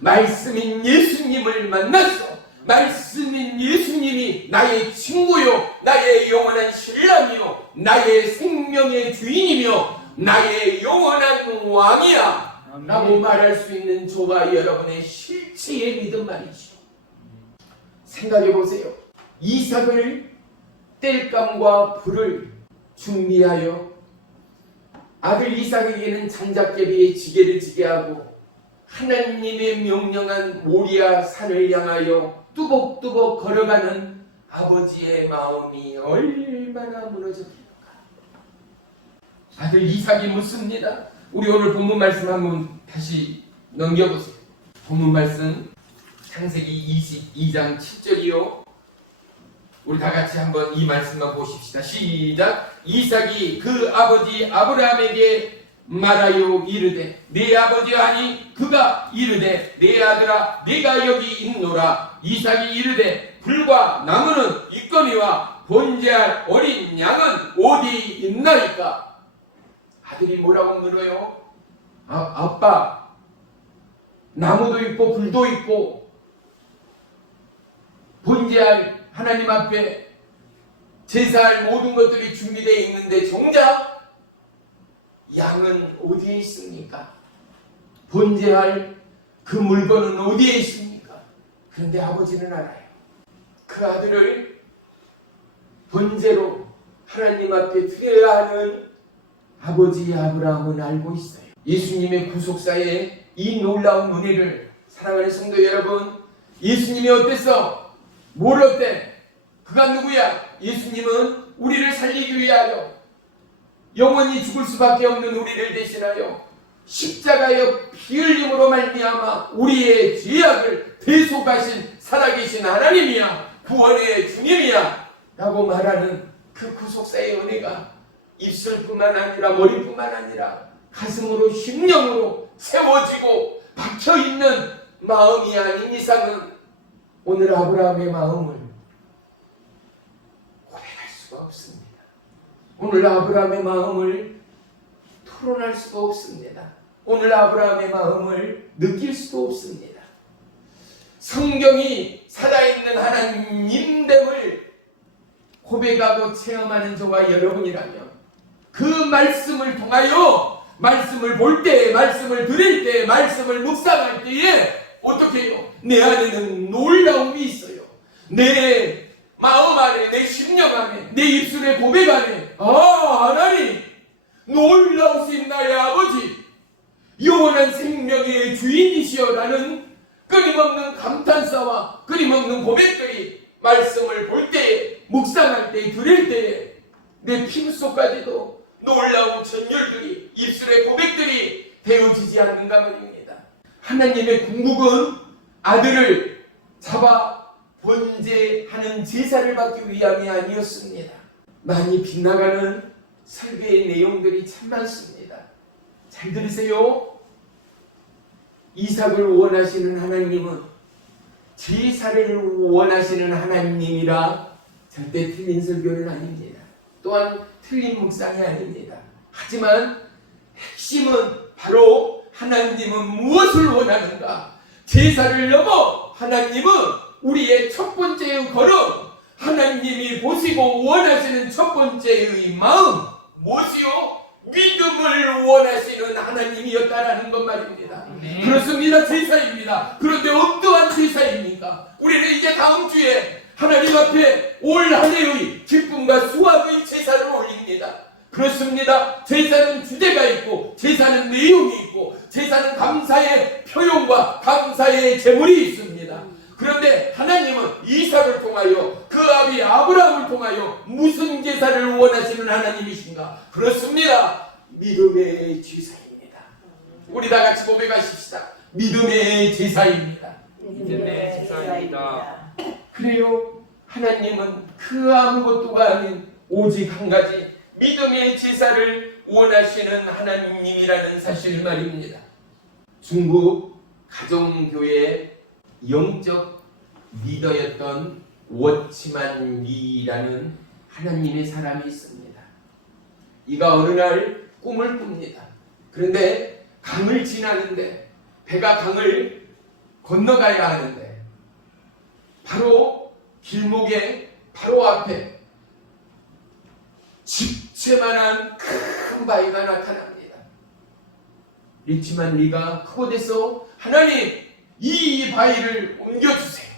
말씀인 예수님을 만났어. 말씀인 예수님이 나의 친구요, 나의 영원한 신랑이요, 나의 생명의 주인이며 나의 영원한 왕이야 라고 말할 수 있는 저와 여러분의 실체의 믿음 말이죠. 생각해 보세요. 이삭을 땔감과 불을 준비하여 아들 이삭에게는 장작개비의 지게를 지게 하고 하나님의 명령한 모리아 산을 향하여 뚜벅뚜벅 걸어가는 아버지의 마음이 얼마나 무너졌을까. 아들 이삭이 묻습니다. 우리 오늘 본문 말씀 한번 다시 넘겨보세요. 본문 말씀 창세기 22장 7절이요. 우리 다 같이 한번 이 말씀만 보십시다. 시작. 이삭이 그 아버지 아브라함에게 말하여 이르되 내 아버지 아니 그가 이르되 내 아들아 내가 여기 있노라. 이삭이 이르되 불과 나무는 있거니와 번제할 어린 양은 어디 있나이까. 아들이 뭐라고 물어요? 아빠, 나무도 있고 불도 있고 번제할 하나님 앞에 제사할 모든 것들이 준비되어 있는데 정작 양은 어디에 있습니까? 번제할 그 물건은 어디에 있습니까? 그런데 아버지는 알아요. 그 아들을 번제로 하나님 앞에 드려야 하는 아버지 아브라함은 알고 있어요. 예수님의 구속사의 이 놀라운 은혜를 사랑하는 성도 여러분, 예수님이 어땠어? 뭘 어때? 그가 누구야? 예수님은 우리를 살리기 위하여 영원히 죽을 수밖에 없는 우리를 대신하여 십자가의 피 흘림으로 말미암아 우리의 죄악을 대속하신 살아계신 하나님이야, 구원의 주님이야 라고 말하는 그 구속사의 은혜가 입술뿐만 아니라 머리뿐만 아니라 가슴으로 심령으로 세워지고 박혀있는 마음이 아닌 이상은 오늘 아브라함의 마음을 고백할 수가 없습니다. 오늘 아브라함의 마음을 토론할 수도 없습니다. 오늘 아브라함의 마음을 느낄 수도 없습니다. 성경이 살아있는 하나님됨을 고백하고 체험하는 저와 여러분이라면 그 말씀을 통하여 말씀을 볼 때, 말씀을 들을 때, 말씀을 묵상할 때에 어떻게 해요? 내 안에는 놀라움이 있어요. 내 마음 안에, 내 심령 안에, 내 입술의 고백 안에, 아, 하나님, 놀라우신 나의 아버지, 영원한 생명의 주인이시여라는 끊임없는 감탄사와 끊임없는 고백들이 말씀을 볼 때에, 묵상할 때에, 들을 때에 내 피부 속까지도 놀라운 전율들이, 입술의 고백들이 되어지지 않는가 말입니다. 하나님의 궁극은 아들을 잡아 번제하는 제사를 받기 위함이 아니었습니다. 많이 빗나가는 설교의 내용들이 참 많습니다. 잘 들으세요. 이삭을 원하시는 하나님은 제사를 원하시는 하나님이라 절대 틀린 설교는 아닙니다. 또한 틀린 묵상이 아닙니다. 하지만 핵심은 바로 하나님은 무엇을 원하는가? 제사를 넘어 하나님은 우리의 첫 번째의 걸음, 하나님이 보시고 원하시는 첫 번째의 마음, 무엇이요? 믿음을 원하시는 하나님이었다라는 것 말입니다. 그렇습니다. 제사입니다. 그런데 어떠한 제사입니까? 우리는 이제 다음 주에 하나님 앞에 올 한 해의 기쁨과 수확의 제사를 올립니다. 그렇습니다. 제사는 주제가 있고, 제사는 내용이 있고, 제사는 감사의 표현과 감사의 제물이 있습니다. 그런데 하나님은 이삭을 통하여, 그 아비 아브라함을 통하여 무슨 제사를 원하시는 하나님이신가? 그렇습니다. 믿음의 제사입니다. 우리 다 같이 고백하십시다. 믿음의 제사입니다. 믿음의 제사입니다. 그래요. 하나님은 그 아무것도가 아닌 오직 한 가지 믿음의 제사를 원하시는 하나님이라는 사실 말입니다. 중국 가정교회 영적 리더였던 워치만 리라는 하나님의 사람이 있습니다. 이가 어느 날 꿈을 꿉니다. 그런데 강을 지나는데, 배가 강을 건너가야 하는데 바로 길목에 바로 앞에 집채만한 큰 바위가 나타납니다. 리치만 리가 그곳에서 하나님, 이 바위를 옮겨주세요.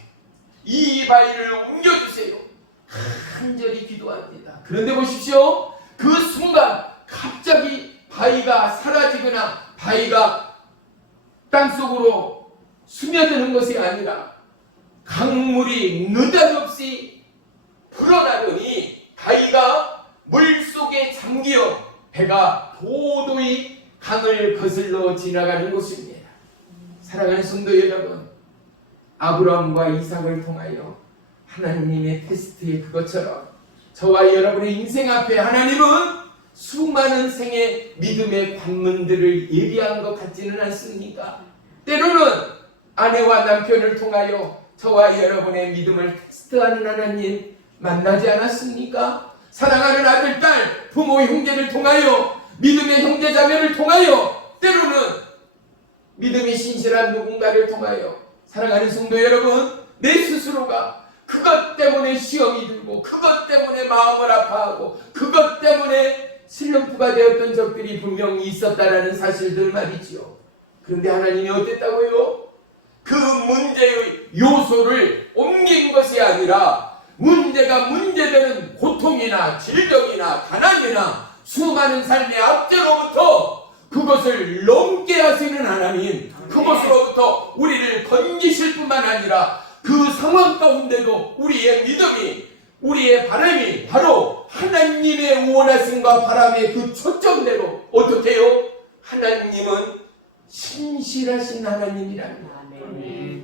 이 바위를 옮겨주세요. 간절히 기도합니다. 그런데 보십시오. 그 순간 갑자기 바위가 사라지거나 바위가 땅속으로 스며드는 것이 아니라 강물이 느닷없이 불어나더니 바위가 물속에 잠겨 배가 도도히 강을 거슬러 지나가는 곳입니다. 사랑하는 성도 여러분, 아브라함과 이삭을 통하여 하나님의 테스트의 그것처럼 저와 여러분의 인생 앞에 하나님은 수많은 생의 믿음의 관문들을 예비한 것 같지는 않습니까? 때로는 아내와 남편을 통하여 저와 여러분의 믿음을 테스트하는 하나님 만나지 않았습니까? 사랑하는 아들, 딸, 부모, 형제를 통하여, 믿음의 형제, 자매를 통하여, 때로는 믿음이 신실한 누군가를 통하여, 사랑하는 성도 여러분, 내 스스로가 그것 때문에 시험이 들고, 그것 때문에 마음을 아파하고, 그것 때문에 슬럼프가 되었던 적들이 분명히 있었다라는 사실들 말이지요. 그런데 하나님이 어땠다고요? 그 문제의 요소를 옮긴 것이 아니라 문제가 문제되는 고통이나 질병이나 가난이나 수많은 삶의 압제로부터 그것을 넘게 하시는 하나님, 그것으로부터 우리를 건지실 뿐만 아니라 그 상황 가운데도 우리의 믿음이, 우리의 바람이 바로 하나님의 원하심과 바람의 그 초점대로 어떻게 해요? 하나님은 신실하신 하나님이랍니다.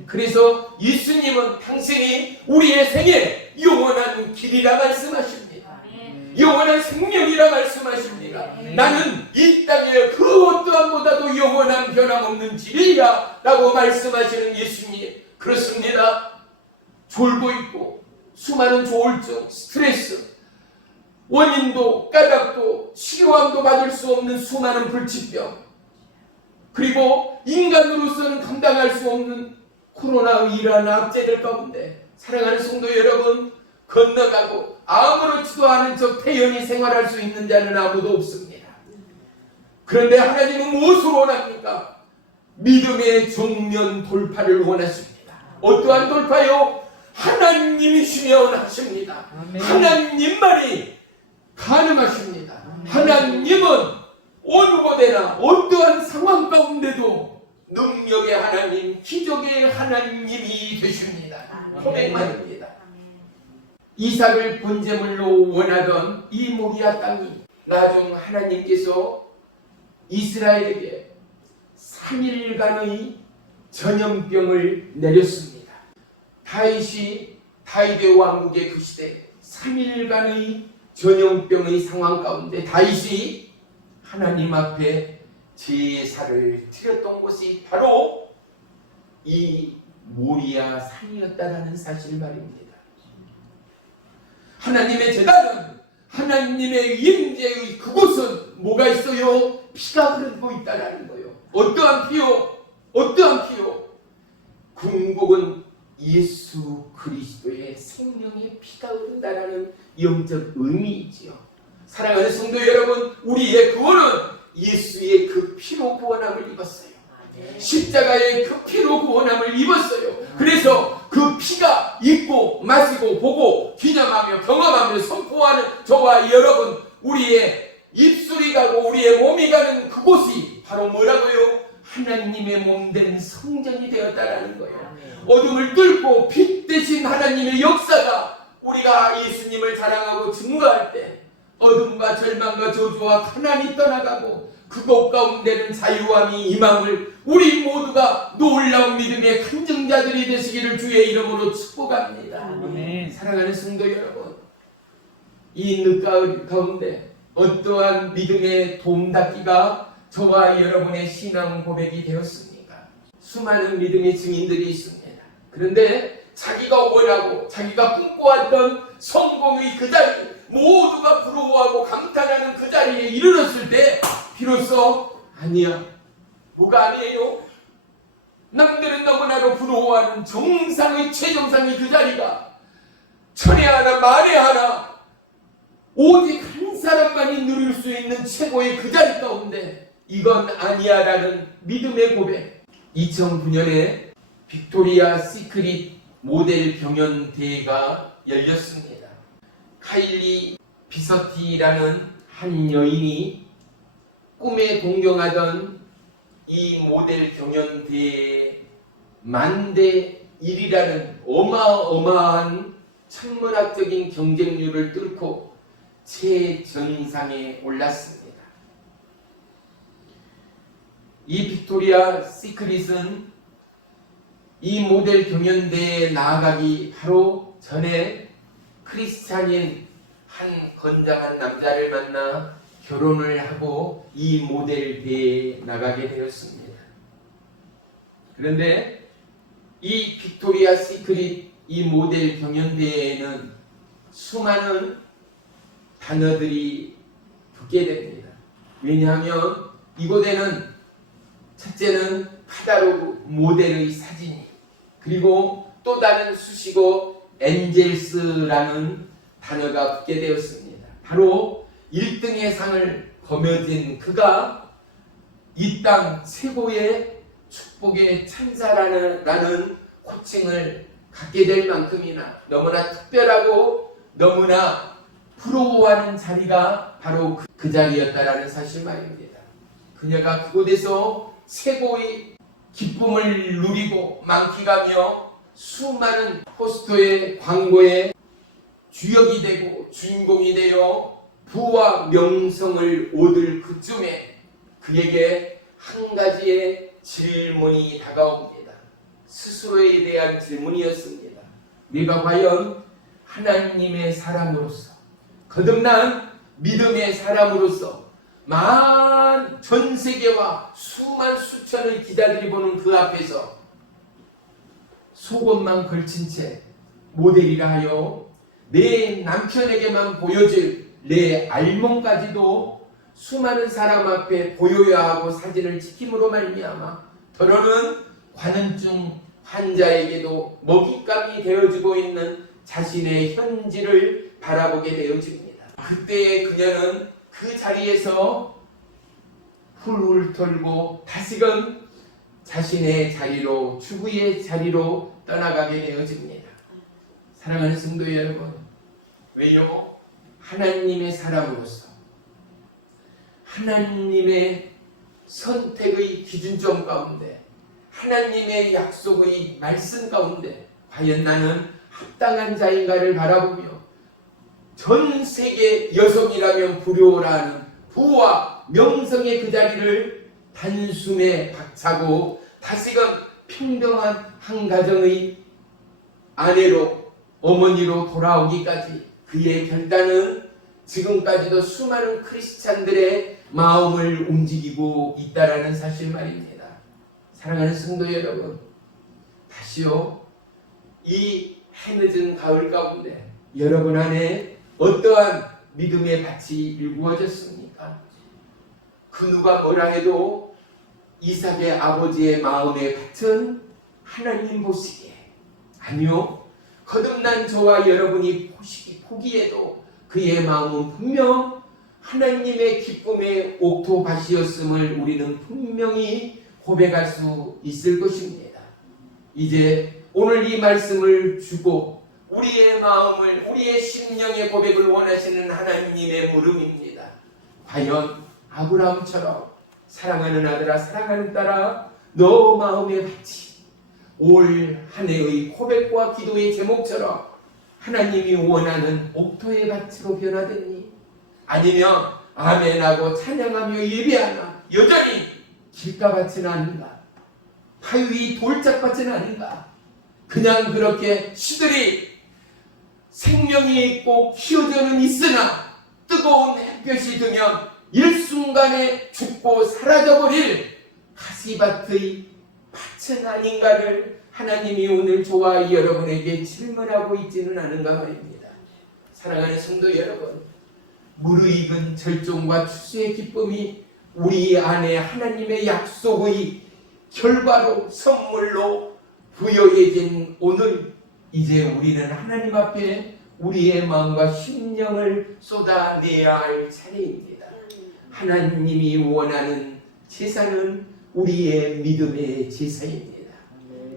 그래서 예수님은 당신이 우리의 생에 영원한 길이라 말씀하십니다. 영원한 생명이라 말씀하십니다. 나는 이 땅에 그 어떠함보다도 영원한 변함없는 진리야 라고 말씀하시는 예수님. 그렇습니다. 졸고 있고 수많은 조울증, 스트레스, 원인도 까닭도 치료함도 받을 수 없는 수많은 불치병, 그리고 인간으로서는 감당할 수 없는 코로나의 이러한 악재들 가운데 사랑하는 성도 여러분, 건너가고 아무렇지도 않은 척 태연히 생활할 수 있는 자는 아무도 없습니다. 그런데 하나님은 무엇을 원합니까? 믿음의 정면 돌파를 원하십니다. 어떠한 돌파요? 하나님이시면 하십니다. 하나님만이 가능하십니다. 하나님은 어느 곳에나 어떠한 상황 가운데도 능력의 하나님, 기적의 하나님이 되십니다. 고백만입니다. 이삭을 번제물로 원하던 이 모리아 땅이 나중 하나님께서 이스라엘에게 3일간의 전염병을 내렸습니다. 다윗의 왕국의 그 시대 3일간의 전염병의 상황 가운데 다윗이 하나님 앞에 제사를 드렸던 곳이 바로 이 모리아 산이었다라는 사실 말입니다. 하나님의 제단은, 하나님의 임재의 그곳은 뭐가 있어요? 피가 흐르고 있다라는 거예요. 어떠한 피요? 어떠한 피요? 궁극은 예수 그리스도의 생명의 피가 흐른다라는 영적 의미이지요. 사랑하는 성도 여러분, 우리의 구원은 예수의 그 피로 구원함을 입었어요. 십자가의 그 피로 구원함을 입었어요. 그래서 그 피가 있고 마시고 보고 기념하며 경험하며 선포하는 저와 여러분, 우리의 입술이 가고 우리의 몸이 가는 그곳이 바로 뭐라고요? 하나님의 몸된 성전이 되었다라는 거예요. 어둠을 뚫고 빛 대신 하나님의 역사가 우리가 예수님을 자랑하고 증거할 때 어둠과 절망과 저주와 가난이 떠나가고 그곳 가운데는 자유함이 임함을 우리 모두가 놀라운 믿음의 간증자들이 되시기를 주의 이름으로 축복합니다. 아멘. 사랑하는 성도 여러분, 이 늦가을 가운데 어떠한 믿음의 도움닫기가 저와 여러분의 신앙 고백이 되었습니까? 수많은 믿음의 증인들이 있습니다. 그런데 자기가 원하고 자기가 꿈꿔왔던 성공의 그 자리, 모두가 부러워하고 감탄하는 그 자리에 이르렀을 때 비로소 아니야, 뭐가 아니에요? 남들은 너무나도 부러워하는 정상의 최정상의 그 자리가 천에 하나 만에 하나 오직 한 사람만이 누릴 수 있는 최고의 그 자리 가운데 이건 아니야라는 믿음의 고백. 2009년에 빅토리아 시크릿 모델 경연 대회가 열렸습니다. 카일리 비서티라는 한 여인이 꿈에 동경하던 이 모델 경연 대회 만대 1이라는 어마어마한 천문학적인 경쟁률을 뚫고 최전상에 올랐습니다. 이 빅토리아 시크릿은 이 모델 경연대회에 나아가기 바로 전에 크리스찬인 한 건장한 남자를 만나 결혼을 하고 이 모델 대회에 나가게 되었습니다. 그런데 이 빅토리아 시크릿 이 모델 경연대회에는 수많은 단어들이 붙게 됩니다. 왜냐하면 이곳에는 첫째는 카다로그 모델의 사진이, 그리고 또 다른 수식어 엔젤스라는 단어가 붙게 되었습니다. 바로 1등의 상을 거머쥔 그가 이 땅 최고의 축복의 천사라는 호칭을 갖게 될 만큼이나 너무나 특별하고 너무나 부러워하는 자리가 바로 그 자리였다라는 사실 말입니다. 그녀가 그곳에서 최고의 기쁨을 누리고 만끽하며 수많은 포스터의 광고의 주역이 되고 주인공이 되어 부와 명성을 얻을 그쯤에 그에게 한 가지의 질문이 다가옵니다. 스스로에 대한 질문이었습니다. 네가 과연 하나님의 사람으로서, 거듭난 믿음의 사람으로서 전 세계와 수만 수천의 기자들이 보는 그 앞에서 속옷만 걸친 채 모델이라 하여 내 남편에게만 보여줄 내 알몸까지도 수많은 사람 앞에 보여야 하고 사진을 찍힘으로 말미암아 더러는 관음증 환자에게도 먹잇감이 되어주고 있는 자신의 현지를 바라보게 되어집니다. 그때 그녀는 그 자리에서 훌훌 털고 다시금 자신의 자리로, 주부의 자리로 떠나가게 되어집니다. 사랑하는 성도 여러분, 왜요? 하나님의 사람으로서 하나님의 선택의 기준점 가운데 하나님의 약속의 말씀 가운데 과연 나는 합당한 자인가를 바라보며 전 세계 여성이라면 부러워라는 부와 명성의 그 자리를 단숨에 박차고 다시금 평등한 한 가정의 아내로 어머니로 돌아오기까지 그의 결단은 지금까지도 수많은 크리스찬들의 마음을 움직이고 있다라는 사실 말입니다. 사랑하는 성도 여러분, 다시요 이 해늦은 가을 가운데 여러분 안에 어떠한 믿음의 밭이 일구어졌습니까? 그 누가 뭐라 해도 이삭의 아버지의 마음의 밭은 하나님 보시기에, 아니요, 거듭난 저와 여러분이 보기에도 그의 마음은 분명 하나님의 기쁨의 옥토밭이었음을 우리는 분명히 고백할 수 있을 것입니다. 이제 오늘 이 말씀을 주고 우리의 마음을, 우리의 심령의 고백을 원하시는 하나님의 물음입니다. 과연 아브라함처럼 사랑하는 아들아, 사랑하는 딸아, 너 마음의 밭이 올 한 해의 고백과 기도의 제목처럼 하나님이 원하는 옥토의 밭으로 변화됐니? 아니면 아멘하고 찬양하며 예배하나 여전히 길가밭은 아닌가? 바위 돌짝밭은 아닌가? 그냥 그렇게 시들이 생명이 있고 키워져는 있으나 뜨거운 햇볕이 들면 일순간에 죽고 사라져버릴 가시밭의 밭은 아닌가를 하나님이 오늘 저와 여러분에게 질문하고 있지는 않은가 말입니다. 사랑하는 성도 여러분, 무르익은 절정과 추수의 기쁨이 우리 안에 하나님의 약속의 결과로 선물로 부여해진 오늘, 이제 우리는 하나님 앞에 우리의 마음과 심령을 쏟아내야 할 차례입니다. 하나님이 원하는 제사는 우리의 믿음의 제사입니다.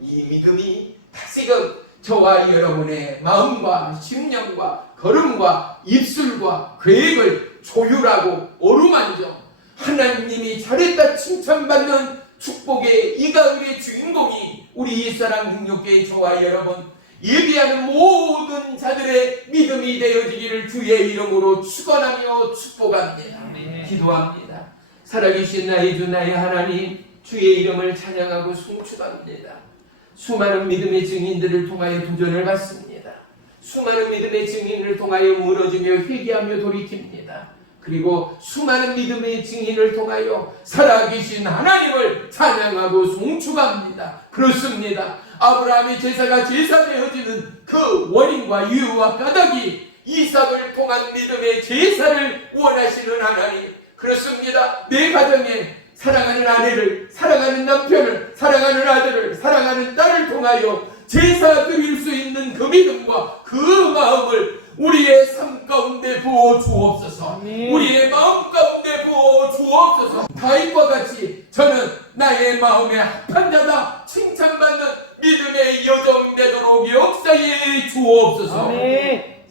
이 믿음이 다시금 저와 여러분의 마음과 심령과 걸음과 입술과 계획을 조율하고 어루만져 하나님이 잘했다 칭찬받는 축복의 이 가을의 주인공이 우리 이사랑 능력교회 저와 여러분 예비하는 모든 자들의 믿음이 되어지기를 주의 이름으로 축원하며 축복합니다. 기도합니다. 살아계신 나의 주 나의 하나님, 주의 이름을 찬양하고 송축합니다. 수많은 믿음의 증인들을 통하여 도전을 받습니다. 수많은 믿음의 증인을 통하여 무너지며 회개하며 돌이킵니다. 그리고 수많은 믿음의 증인을 통하여 살아계신 하나님을 찬양하고 송축합니다. 그렇습니다. 아브라함의 제사가 제사되어지는 그 원인과 이유와 까닭이 이삭을 통한 믿음의 제사를 원하시는 하나님. 그렇습니다. 내 가정에 사랑하는 아내를, 사랑하는 남편을, 사랑하는 아들을, 사랑하는 딸을 통하여 제사 드릴 수 있는 그 믿음과 그 마음을 우리의 삶 가운데 부어 주옵소서. 우리의 마음 가운데 부어 주옵소서. 다윗과 같이 저는 나의 마음에 합한 자다 칭찬받는 믿음의 여정 되도록 역사해 주옵소서.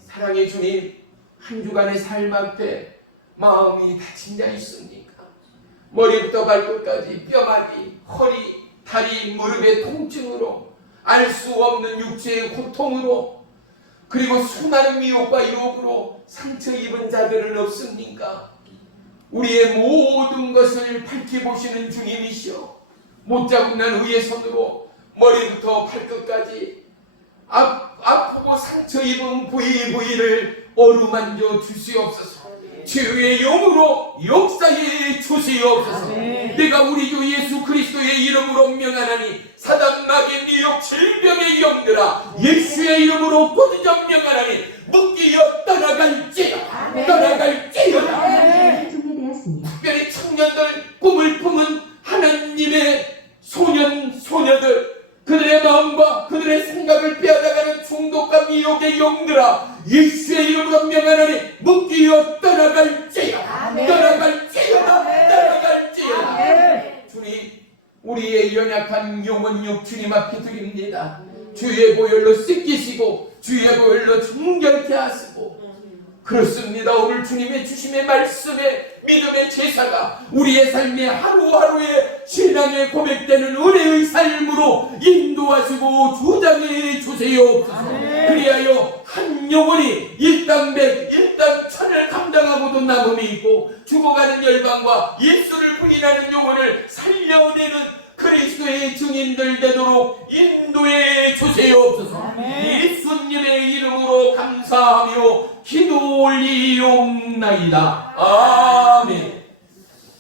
사랑의 주님, 한 주간의 삶 앞에 마음이 다친 자 있습니까? 머리부터 발끝까지 뼈마디, 허리, 다리, 무릎의 통증으로, 알 수 없는 육체의 고통으로, 그리고 수많은 미혹과 유혹으로 상처 입은 자들은 없습니까? 우리의 모든 것을 밝혀보시는 주님이시여, 못자국난 의의 손으로 머리부터 발끝까지 아프고 상처 입은 부위를 어루만져 주시옵소서. 주의 영으로 역사해 주시옵소서. 내가 우리 주 예수 그리스도의 이름으로 명하나니 사단 마귀 미혹 질병의 영들아 예수의 이름으로 꾸짖어 명하나니 묶이어 떠나갈지어다. 특별히 청년들, 꿈을 품은 하나님의 소녀들, 그들의 마음과 그들의 생각을 빼앗아가는 중독과 미혹의 영들아 예수의 이름으로 명하나니 묶이어 떠나갈지어다. 주님, 우리의 연약한 영혼력 주님 앞에 드립니다. 주의 보혈로 씻기시고 주의 보혈로 정결케 하시고 그렇습니다. 오늘 주님의 주심의 말씀에 믿음의 제사가 우리의 삶의 하루하루의 신앙에 고백되는 은혜의 삶으로 인도하시고 주장해 주세요. 그리하여 한 영혼이 일당백 일당천을 감당하고도 남음이 있고 죽어가는 열방과 예수를 부인하는 영혼을 살려내는 그리스도의 증인들 되도록 인도해 주세요옵소서. 예수님의 이름으로 감사하며 기도 올리옵나이다. 아멘.